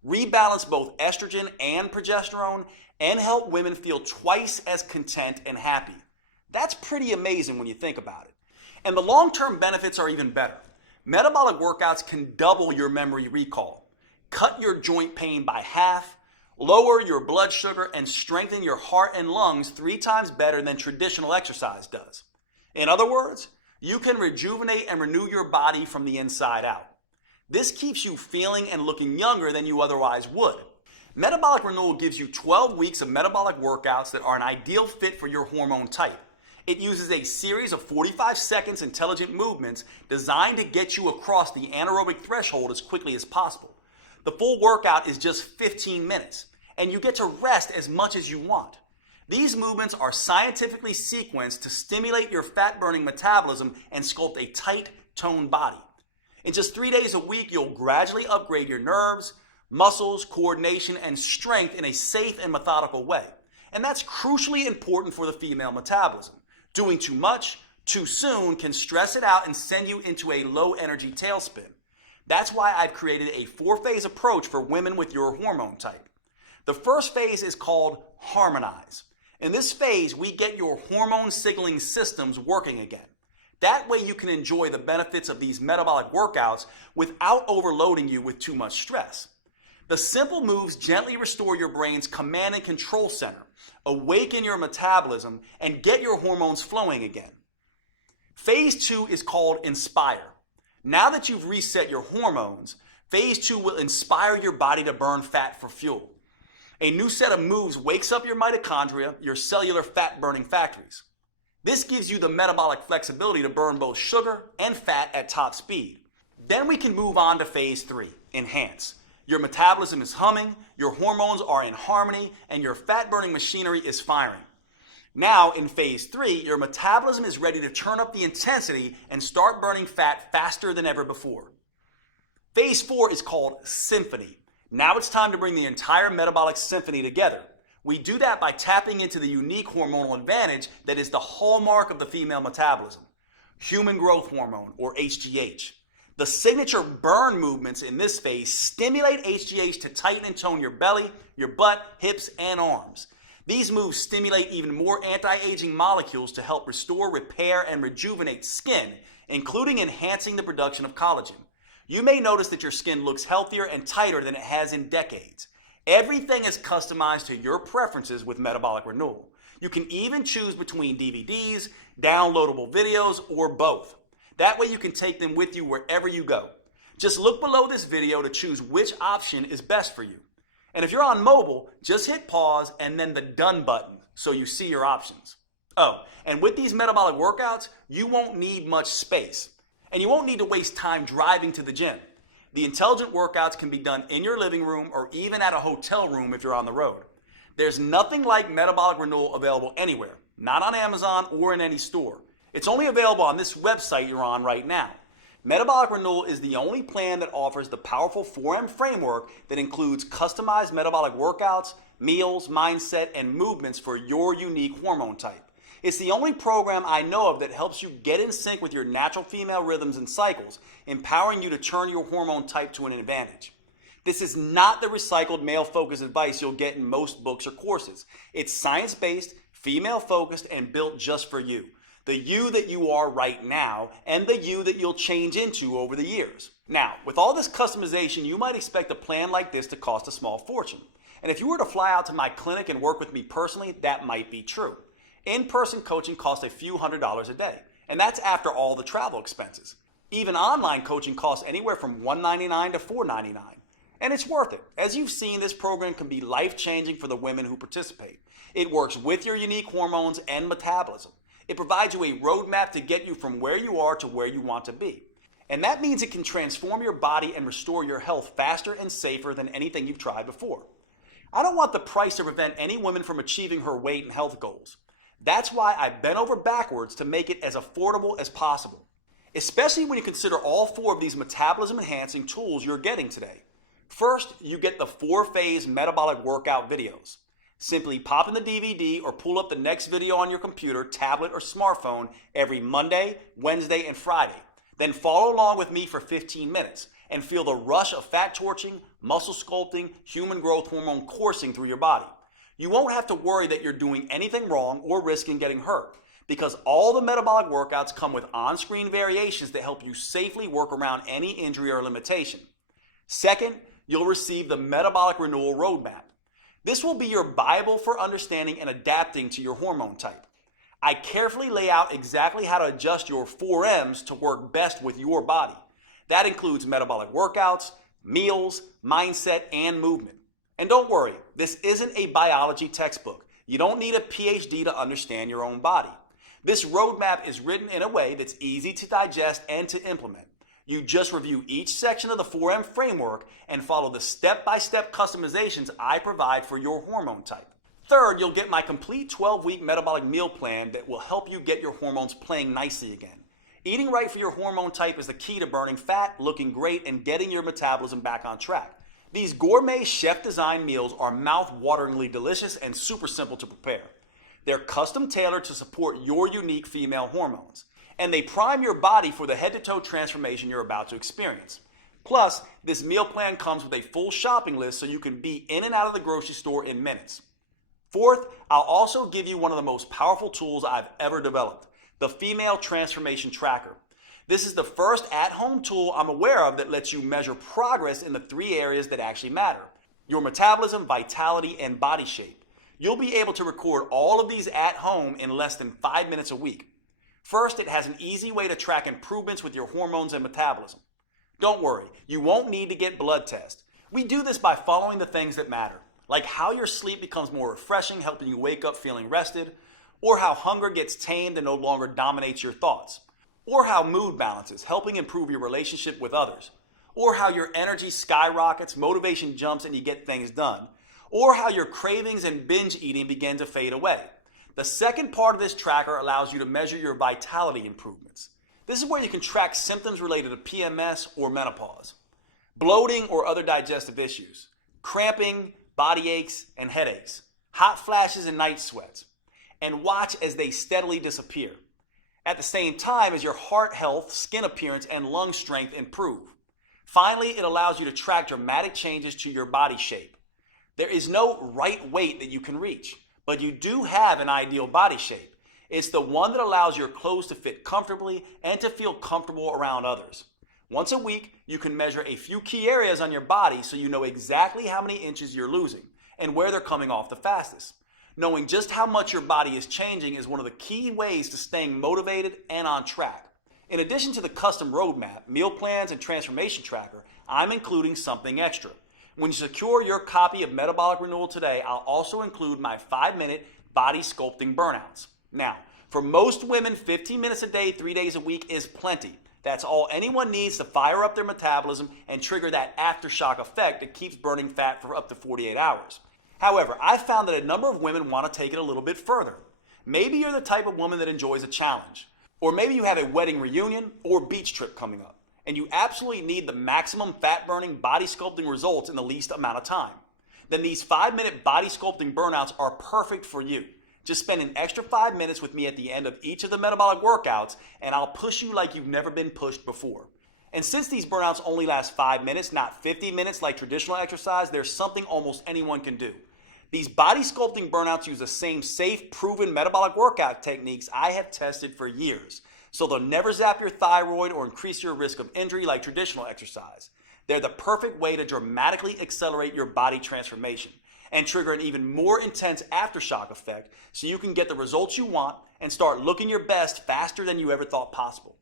rebalance both estrogen and progesterone, and help women feel twice as content and happy. That's pretty amazing when you think about it. And the long-term benefits are even better. Metabolic workouts can double your memory recall, cut your joint pain by half, lower your blood sugar, and strengthen your heart and lungs 3 times better than traditional exercise does. In other words, you can rejuvenate and renew your body from the inside out. This keeps you feeling and looking younger than you otherwise would. Metabolic Renewal gives you 12 weeks of metabolic workouts that are an ideal fit for your hormone type. It uses a series of 45 seconds intelligent movements designed to get you across the anaerobic threshold as quickly as possible. The full workout is just 15 minutes, and you get to rest as much as you want. These movements are scientifically sequenced to stimulate your fat-burning metabolism and sculpt a tight, toned body. In just 3 days a week, you'll gradually upgrade your nerves, muscles, coordination, and strength in a safe and methodical way. And that's crucially important for the female metabolism. Doing too much, too soon can stress it out and send you into a low-energy tailspin. That's why I've created a 4-phase approach for women with your hormone type. The first phase is called Harmonize. In this phase, we get your hormone signaling systems working again. That way you can enjoy the benefits of these metabolic workouts without overloading you with too much stress. The simple moves gently restore your brain's command and control center, awaken your metabolism, and get your hormones flowing again. Phase 2 is called Inspire. Now that you've reset your hormones, phase 2 will inspire your body to burn fat for fuel. A new set of moves wakes up your mitochondria, your cellular fat-burning factories. This gives you the metabolic flexibility to burn both sugar and fat at top speed. Then we can move on to phase 3, Enhance. Your metabolism is humming, your hormones are in harmony, and your fat-burning machinery is firing. Now, in phase 3, your metabolism is ready to turn up the intensity and start burning fat faster than ever before. Phase 4 is called Symphony. Now it's time to bring the entire metabolic symphony together. We do that by tapping into the unique hormonal advantage that is the hallmark of the female metabolism, human growth hormone, or HGH. The signature burn movements in this phase stimulate HGH to tighten and tone your belly, your butt, hips, and arms. These moves stimulate even more anti-aging molecules to help restore, repair, and rejuvenate skin, including enhancing the production of collagen. You may notice that your skin looks healthier and tighter than it has in decades. Everything is customized to your preferences with Metabolic Renewal. You can even choose between DVDs, downloadable videos, or both. That way you can take them with you wherever you go. Just look below this video to choose which option is best for you. And if you're on mobile, just hit pause and then the done button so you see your options. Oh, and with these metabolic workouts, you won't need much space. And you won't need to waste time driving to the gym. The intelligent workouts can be done in your living room or even at a hotel room if you're on the road. There's nothing like Metabolic Renewal available anywhere, not on Amazon or in any store. It's only available on this website you're on right now. Metabolic Renewal is the only plan that offers the powerful 4M framework that includes customized metabolic workouts, meals, mindset, and movements for your unique hormone type. It's the only program I know of that helps you get in sync with your natural female rhythms and cycles, empowering you to turn your hormone type to an advantage. This is not the recycled male-focused advice you'll get in most books or courses. It's science-based, female-focused, and built just for you. The you that you are right now, and the you that you'll change into over the years. Now, with all this customization, you might expect a plan like this to cost a small fortune. And if you were to fly out to my clinic and work with me personally, that might be true. In-person coaching costs a few $100s a day, and that's after all the travel expenses. Even online coaching costs anywhere from $199 to $499. And it's worth it. As you've seen, this program can be life-changing for the women who participate. It works with your unique hormones and metabolism. It provides you a roadmap to get you from where you are to where you want to be. And that means it can transform your body and restore your health faster and safer than anything you've tried before. I don't want the price to prevent any woman from achieving her weight and health goals. That's why I bent over backwards to make it as affordable as possible, especially when you consider all 4 of these metabolism-enhancing tools you're getting today. First, you get the 4-phase metabolic workout videos. Simply pop in the DVD or pull up the next video on your computer, tablet, or smartphone every Monday, Wednesday, and Friday. Then follow along with me for 15 minutes and feel the rush of fat torching, muscle sculpting, human growth hormone coursing through your body. You won't have to worry that you're doing anything wrong or risking getting hurt, because all the metabolic workouts come with on-screen variations that help you safely work around any injury or limitation. Second, you'll receive the Metabolic Renewal Roadmap. This will be your Bible for understanding and adapting to your hormone type. I carefully lay out exactly how to adjust your 4Ms to work best with your body. That includes metabolic workouts, meals, mindset, and movement. And don't worry, this isn't a biology textbook. You don't need a PhD to understand your own body. This roadmap is written in a way that's easy to digest and to implement. You just review each section of the 4M framework and follow the step-by-step customizations I provide for your hormone type. Third, you'll get my complete 12-week metabolic meal plan that will help you get your hormones playing nicely again. Eating right for your hormone type is the key to burning fat, looking great, and getting your metabolism back on track. These gourmet chef-designed meals are mouth-wateringly delicious and super simple to prepare. They're custom-tailored to support your unique female hormones, and they prime your body for the head-to-toe transformation you're about to experience. Plus, this meal plan comes with a full shopping list so you can be in and out of the grocery store in minutes. Fourth, I'll also give you one of the most powerful tools I've ever developed, the Female Transformation Tracker. This is the first at-home tool I'm aware of that lets you measure progress in the 3 areas that actually matter: your metabolism, vitality, and body shape. You'll be able to record all of these at home in less than 5 minutes a week. First, it has an easy way to track improvements with your hormones and metabolism. Don't worry, you won't need to get blood tests. We do this by following the things that matter, like how your sleep becomes more refreshing, helping you wake up feeling rested, or how hunger gets tamed and no longer dominates your thoughts, or how mood balances, helping improve your relationship with others, or how your energy skyrockets, motivation jumps, and you get things done, or how your cravings and binge eating begin to fade away. The second part of this tracker allows you to measure your vitality improvements. This is where you can track symptoms related to PMS or menopause, bloating or other digestive issues, cramping, body aches, and headaches, hot flashes and night sweats, and watch as they steadily disappear. At the same time as your heart health, skin appearance, and lung strength improve. Finally, it allows you to track dramatic changes to your body shape. There is no right weight that you can reach, but you do have an ideal body shape. It's the one that allows your clothes to fit comfortably and to feel comfortable around others. Once a week, you can measure a few key areas on your body so you know exactly how many inches you're losing and where they're coming off the fastest. Knowing just how much your body is changing is one of the key ways to staying motivated and on track. In addition to the custom roadmap, meal plans, and transformation tracker, I'm including something extra. When you secure your copy of Metabolic Renewal today, I'll also include my 5-minute body sculpting burnouts. Now, for most women, 15 minutes a day, 3 days a week is plenty. That's all anyone needs to fire up their metabolism and trigger that aftershock effect that keeps burning fat for up to 48 hours. However, I've found that a number of women want to take it a little bit further. Maybe you're the type of woman that enjoys a challenge. Or maybe you have a wedding reunion or beach trip coming up, and you absolutely need the maximum fat-burning body sculpting results in the least amount of time. Then these 5-minute body sculpting burnouts are perfect for you. Just spend an extra 5 minutes with me at the end of each of the metabolic workouts, and I'll push you like you've never been pushed before. And since these burnouts only last 5 minutes, not 50 minutes like traditional exercise, there's something almost anyone can do. These body sculpting burnouts use the same safe, proven metabolic workout techniques I have tested for years. So they'll never zap your thyroid or increase your risk of injury like traditional exercise. They're the perfect way to dramatically accelerate your body transformation and trigger an even more intense aftershock effect so you can get the results you want and start looking your best faster than you ever thought possible.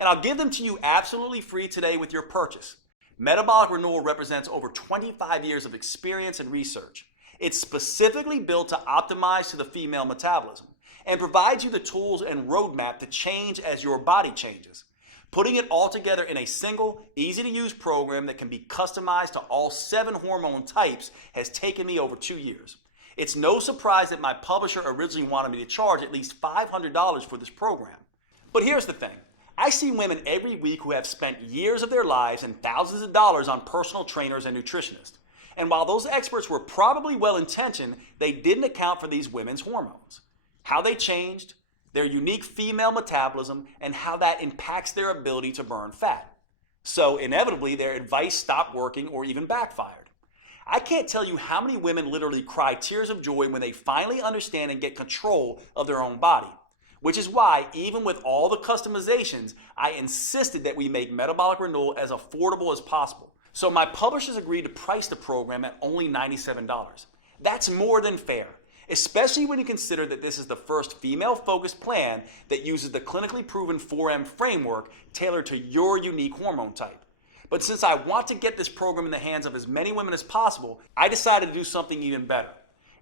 And I'll give them to you absolutely free today with your purchase. Metabolic Renewal represents over 25 years of experience and research. It's specifically built to optimize to the female metabolism and provides you the tools and roadmap to change as your body changes. Putting it all together in a single, easy-to-use program that can be customized to all 7 hormone types has taken me over 2 years. It's no surprise that my publisher originally wanted me to charge at least $500 for this program. But here's the thing. I see women every week who have spent years of their lives and thousands of dollars on personal trainers and nutritionists. And while those experts were probably well-intentioned, they didn't account for these women's hormones, how they changed, their unique female metabolism, and how that impacts their ability to burn fat. So inevitably, their advice stopped working or even backfired. I can't tell you how many women literally cry tears of joy when they finally understand and get control of their own body, which is why, even with all the customizations, I insisted that we make Metabolic Renewal as affordable as possible. So my publishers agreed to price the program at only $97. That's more than fair, especially when you consider that this is the first female-focused plan that uses the clinically proven 4M framework tailored to your unique hormone type. But since I want to get this program in the hands of as many women as possible, I decided to do something even better.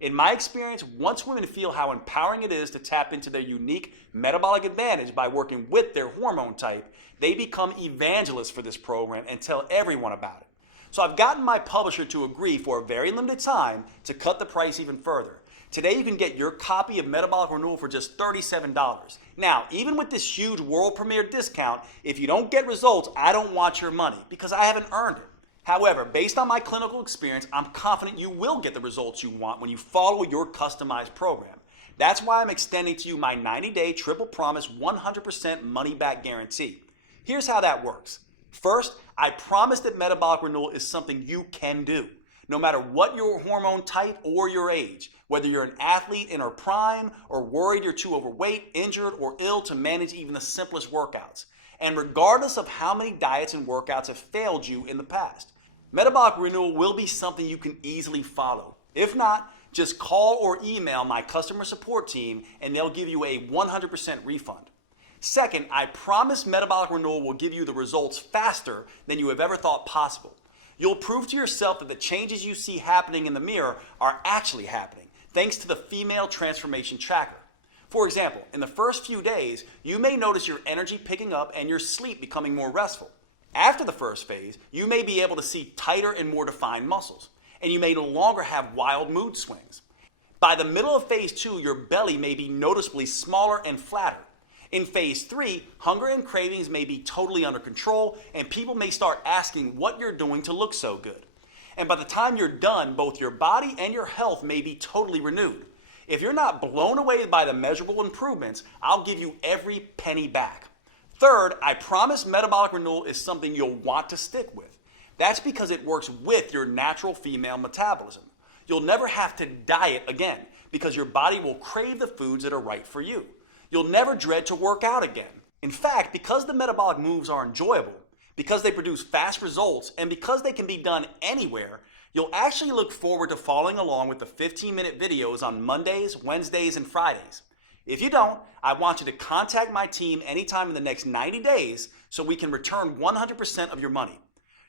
In my experience, once women feel how empowering it is to tap into their unique metabolic advantage by working with their hormone type, they become evangelists for this program and tell everyone about it. So I've gotten my publisher to agree for a very limited time to cut the price even further. Today you can get your copy of Metabolic Renewal for just $37. Now, even with this huge world premiere discount, if you don't get results, I don't want your money because I haven't earned it. However, based on my clinical experience, I'm confident you will get the results you want when you follow your customized program. That's why I'm extending to you my 90-day triple promise 100% money-back guarantee. Here's how that works. First, I promise that Metabolic Renewal is something you can do, no matter what your hormone type or your age, whether you're an athlete in her prime or worried you're too overweight, injured, or ill to manage even the simplest workouts, and regardless of how many diets and workouts have failed you in the past. Metabolic Renewal will be something you can easily follow. If not, just call or email my customer support team and they'll give you a 100% refund. Second, I promise Metabolic Renewal will give you the results faster than you have ever thought possible. You'll prove to yourself that the changes you see happening in the mirror are actually happening, thanks to the female transformation tracker. For example, in the first few days, you may notice your energy picking up and your sleep becoming more restful. After the first phase, you may be able to see tighter and more defined muscles, and you may no longer have wild mood swings. By the middle of phase 2, your belly may be noticeably smaller and flatter. In phase 3, hunger and cravings may be totally under control, and people may start asking what you're doing to look so good. And by the time you're done, both your body and your health may be totally renewed. If you're not blown away by the measurable improvements, I'll give you every penny back. Third, I promise Metabolic Renewal is something you'll want to stick with. That's because it works with your natural female metabolism. You'll never have to diet again because your body will crave the foods that are right for you. You'll never dread to work out again. In fact, because the metabolic moves are enjoyable, because they produce fast results, and because they can be done anywhere, you'll actually look forward to following along with the 15-minute videos on Mondays, Wednesdays, and Fridays. If you don't, I want you to contact my team anytime in the next 90 days so we can return 100% of your money.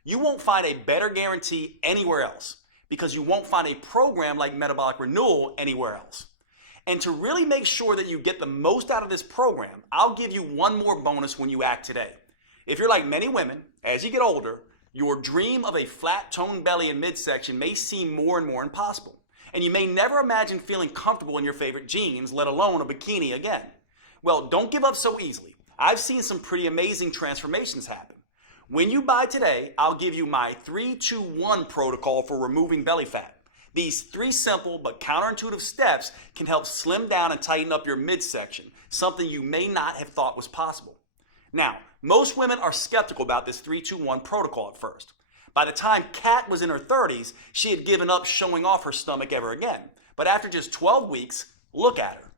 You won't find a better guarantee anywhere else because you won't find a program like Metabolic Renewal anywhere else. And to really make sure that you get the most out of this program, I'll give you one more bonus when you act today. If you're like many women, as you get older, your dream of a flat toned belly and midsection may seem more and more impossible. And you may never imagine feeling comfortable in your favorite jeans, let alone a bikini again. Well, don't give up so easily. I've seen some pretty amazing transformations happen. When you buy today, I'll give you my 3-2-1 protocol for removing belly fat. These 3 simple but counterintuitive steps can help slim down and tighten up your midsection, something you may not have thought was possible. Now, most women are skeptical about this 3-2-1 protocol at first. By the time Kat was in her 30s, she had given up showing off her stomach ever again. But after just 12 weeks, look at her.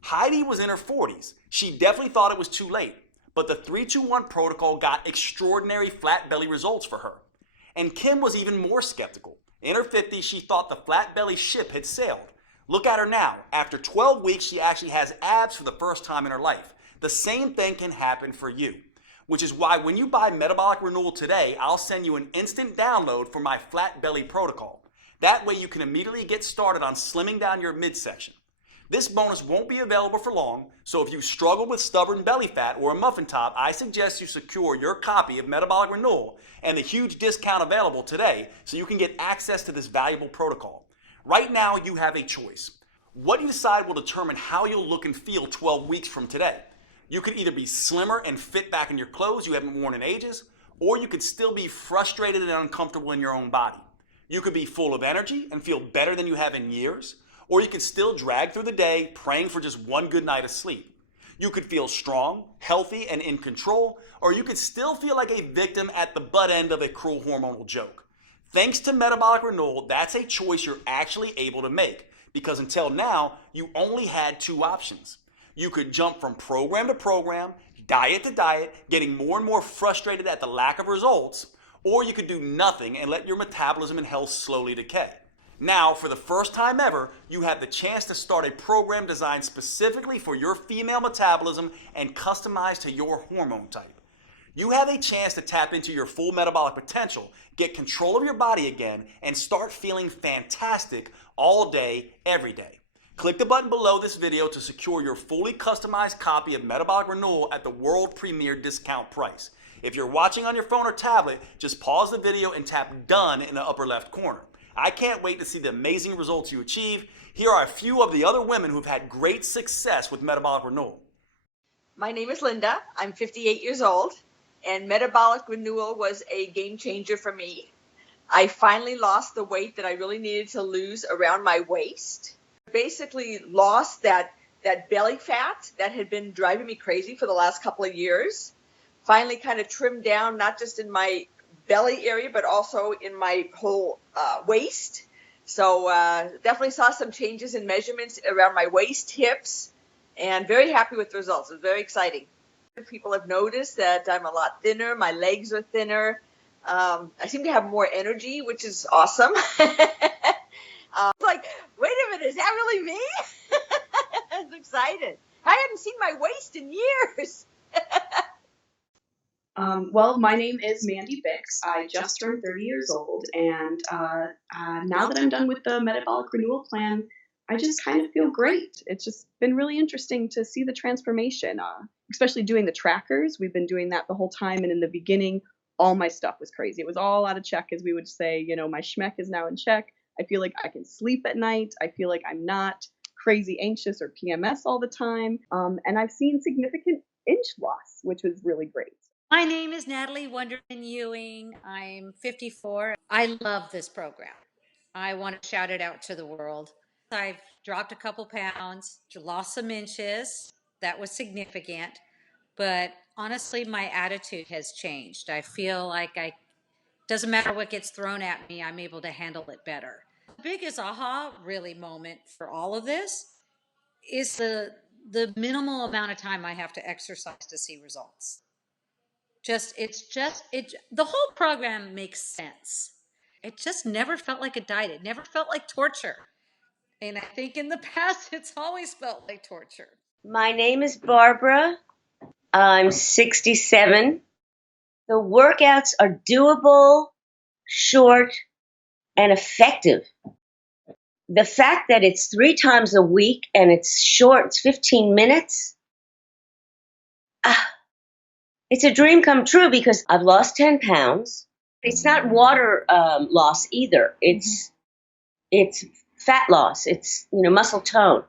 Heidi was in her 40s. She definitely thought it was too late. But the 3-2-1 protocol got extraordinary flat belly results for her. And Kim was even more skeptical. In her 50s, she thought the flat belly ship had sailed. Look at her now. After 12 weeks, she actually has abs for the first time in her life. The same thing can happen for you. Which is why when you buy Metabolic Renewal today, I'll send you an instant download for my flat belly protocol. That way you can immediately get started on slimming down your midsection. This bonus won't be available for long, so if you struggle with stubborn belly fat or a muffin top, I suggest you secure your copy of Metabolic Renewal and the huge discount available today so you can get access to this valuable protocol. Right now, you have a choice. What you decide will determine how you'll look and feel 12 weeks from today. You could either be slimmer and fit back in your clothes you haven't worn in ages, or you could still be frustrated and uncomfortable in your own body. You could be full of energy and feel better than you have in years, or you could still drag through the day praying for just one good night of sleep. You could feel strong, healthy, and in control, or you could still feel like a victim at the butt end of a cruel hormonal joke. Thanks to Metabolic Renewal, that's a choice you're actually able to make, because until now, you only had 2 options. You could jump from program to program, diet to diet, getting more and more frustrated at the lack of results, or you could do nothing and let your metabolism and health slowly decay. Now, for the first time ever, you have the chance to start a program designed specifically for your female metabolism and customized to your hormone type. You have a chance to tap into your full metabolic potential, get control of your body again, and start feeling fantastic all day, every day. Click the button below this video to secure your fully customized copy of Metabolic Renewal at the world premiere discount price. If you're watching on your phone or tablet, just pause the video and tap Done in the upper left corner. I can't wait to see the amazing results you achieve. Here are a few of the other women who've had great success with Metabolic Renewal. My name is Linda. I'm 58 years old, and Metabolic Renewal was a game changer for me. I finally lost the weight that I really needed to lose around my waist. Basically lost that belly fat that had been driving me crazy for the last couple of years. Finally kind of trimmed down, not just in my belly area, but also in my whole waist. So definitely saw some changes in measurements around my waist, hips, and very happy with the results. It was very exciting. People have noticed that I'm a lot thinner. My legs are thinner. I seem to have more energy, which is awesome. Like, wait a minute, is that really me? I was excited. I hadn't seen my waist in years. Well, my name is Mandy Bix. I just turned 30 years old, and now that I'm done with the Metabolic Renewal plan, I just kind of feel great. It's just been really interesting to see the transformation, especially doing the trackers. We've been doing that the whole time, and in the beginning, all my stuff was crazy. It was all out of check, as we would say. You know, my schmeck is now in check. I feel like I can sleep at night. I feel like I'm not crazy anxious or PMS all the time. And I've seen significant inch loss, which was really great. My name is Natalie Wonderman Ewing. I'm 54. I love this program. I want to shout it out to the world. I've dropped a couple pounds, lost some inches. That was significant. But honestly, my attitude has changed. I feel like doesn't matter what gets thrown at me, I'm able to handle it better. The biggest aha really moment for all of this is the minimal amount of time I have to exercise to see results. The whole program makes sense. It just never felt like a diet. It never felt like torture. And I think in the past, it's always felt like torture. My name is Barbara. I'm 67. The workouts are doable, short, and effective. The fact that it's 3 times a week and it's short, it's 15 minutes, it's a dream come true because I've lost 10 pounds. It's not water loss either. It's fat loss. It's, muscle tone.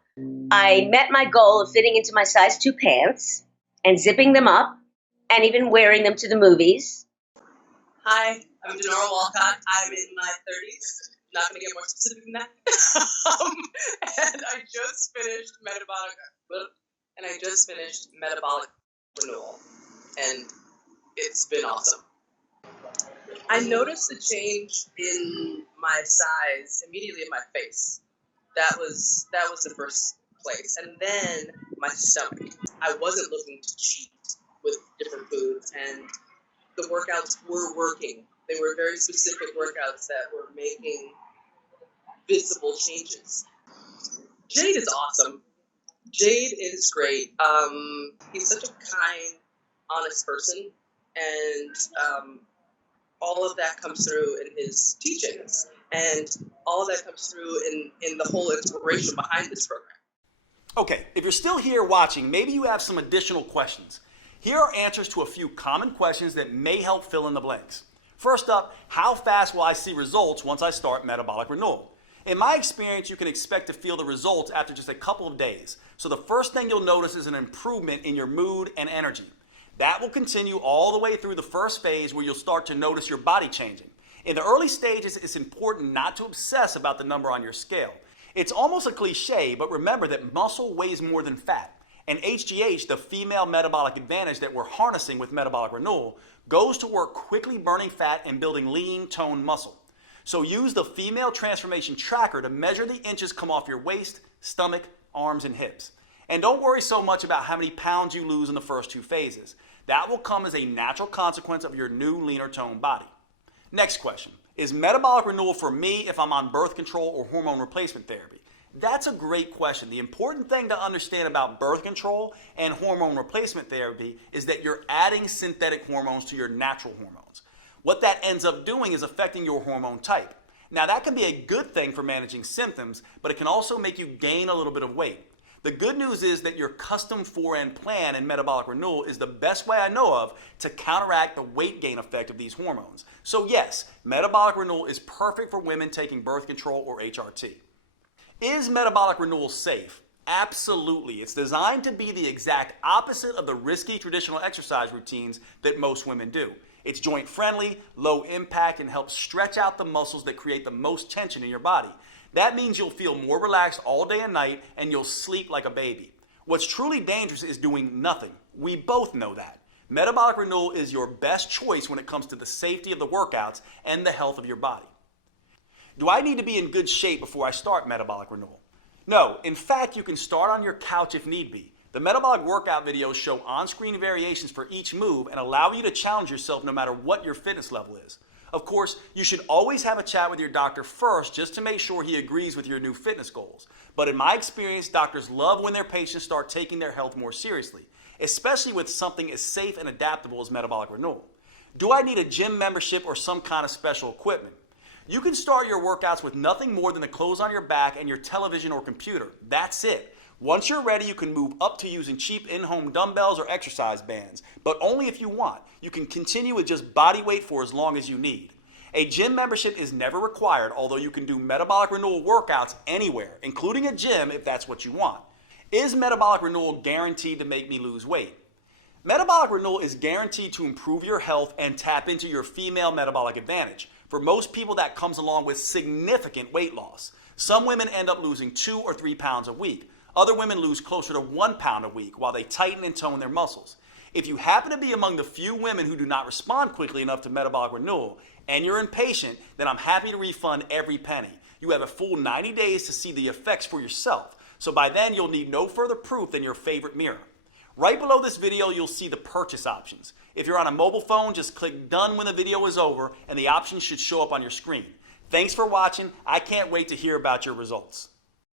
I met my goal of fitting into my size 2 pants and zipping them up and even wearing them to the movies. Hi, I'm Denora Walcott. I'm in my 30s. Not going to get more specific than that. And I just finished metabolic renewal, and it's been awesome. I noticed the change in my size immediately in my face. That was the first place, and then my stomach. I wasn't looking to cheat with different foods, and the workouts were working. They were very specific workouts that were making visible changes. Jade is awesome. Jade is great. He's such a kind, honest person, and all of that comes through in his teachings, and all of that comes through in the whole inspiration behind this program. Okay, if you're still here watching, maybe you have some additional questions. Here are answers to a few common questions that may help fill in the blanks. First up, how fast will I see results once I start metabolic renewal? In my experience, you can expect to feel the results after just a couple of days. So the first thing you'll notice is an improvement in your mood and energy. That will continue all the way through the first phase where you'll start to notice your body changing. In the early stages, it's important not to obsess about the number on your scale. It's almost a cliche, but remember that muscle weighs more than fat. And HGH, the female metabolic advantage that we're harnessing with metabolic renewal, goes to work quickly burning fat and building lean, toned muscle. So use the female transformation tracker to measure the inches come off your waist, stomach, arms, and hips. And don't worry so much about how many pounds you lose in the first 2 phases. That will come as a natural consequence of your new, leaner toned body. Next question. Is metabolic renewal for me if I'm on birth control or hormone replacement therapy? That's a great question. The important thing to understand about birth control and hormone replacement therapy is that you're adding synthetic hormones to your natural hormones. What that ends up doing is affecting your hormone type. Now, that can be a good thing for managing symptoms, but it can also make you gain a little bit of weight. The good news is that your custom 4N plan in metabolic renewal is the best way I know of to counteract the weight gain effect of these hormones. So yes, metabolic renewal is perfect for women taking birth control or HRT. Is metabolic renewal safe? Absolutely. It's designed to be the exact opposite of the risky traditional exercise routines that most women do. It's joint friendly, low impact, and helps stretch out the muscles that create the most tension in your body. That means you'll feel more relaxed all day and night, and you'll sleep like a baby. What's truly dangerous is doing nothing. We both know that. Metabolic renewal is your best choice when it comes to the safety of the workouts and the health of your body. Do I need to be in good shape before I start metabolic renewal? No, in fact, you can start on your couch if need be. The metabolic workout videos show on-screen variations for each move and allow you to challenge yourself no matter what your fitness level is. Of course, you should always have a chat with your doctor first just to make sure he agrees with your new fitness goals. But in my experience, doctors love when their patients start taking their health more seriously, especially with something as safe and adaptable as metabolic renewal. Do I need a gym membership or some kind of special equipment? You can start your workouts with nothing more than the clothes on your back and your television or computer. That's it. Once you're ready, you can move up to using cheap in-home dumbbells or exercise bands, but only if you want. You can continue with just body weight for as long as you need. A gym membership is never required, although you can do metabolic renewal workouts anywhere, including a gym if that's what you want. Is metabolic renewal guaranteed to make me lose weight? Metabolic renewal is guaranteed to improve your health and tap into your female metabolic advantage. For most people, that comes along with significant weight loss. Some women end up losing 2 or 3 pounds a week. Other women lose closer to 1 pound a week while they tighten and tone their muscles. If you happen to be among the few women who do not respond quickly enough to metabolic renewal and you're impatient, then I'm happy to refund every penny. You have a full 90 days to see the effects for yourself. So by then, you'll need no further proof than your favorite mirror. Right below this video, you'll see the purchase options. If you're on a mobile phone, just click done when the video is over and the options should show up on your screen. Thanks for watching. I can't wait to hear about your results.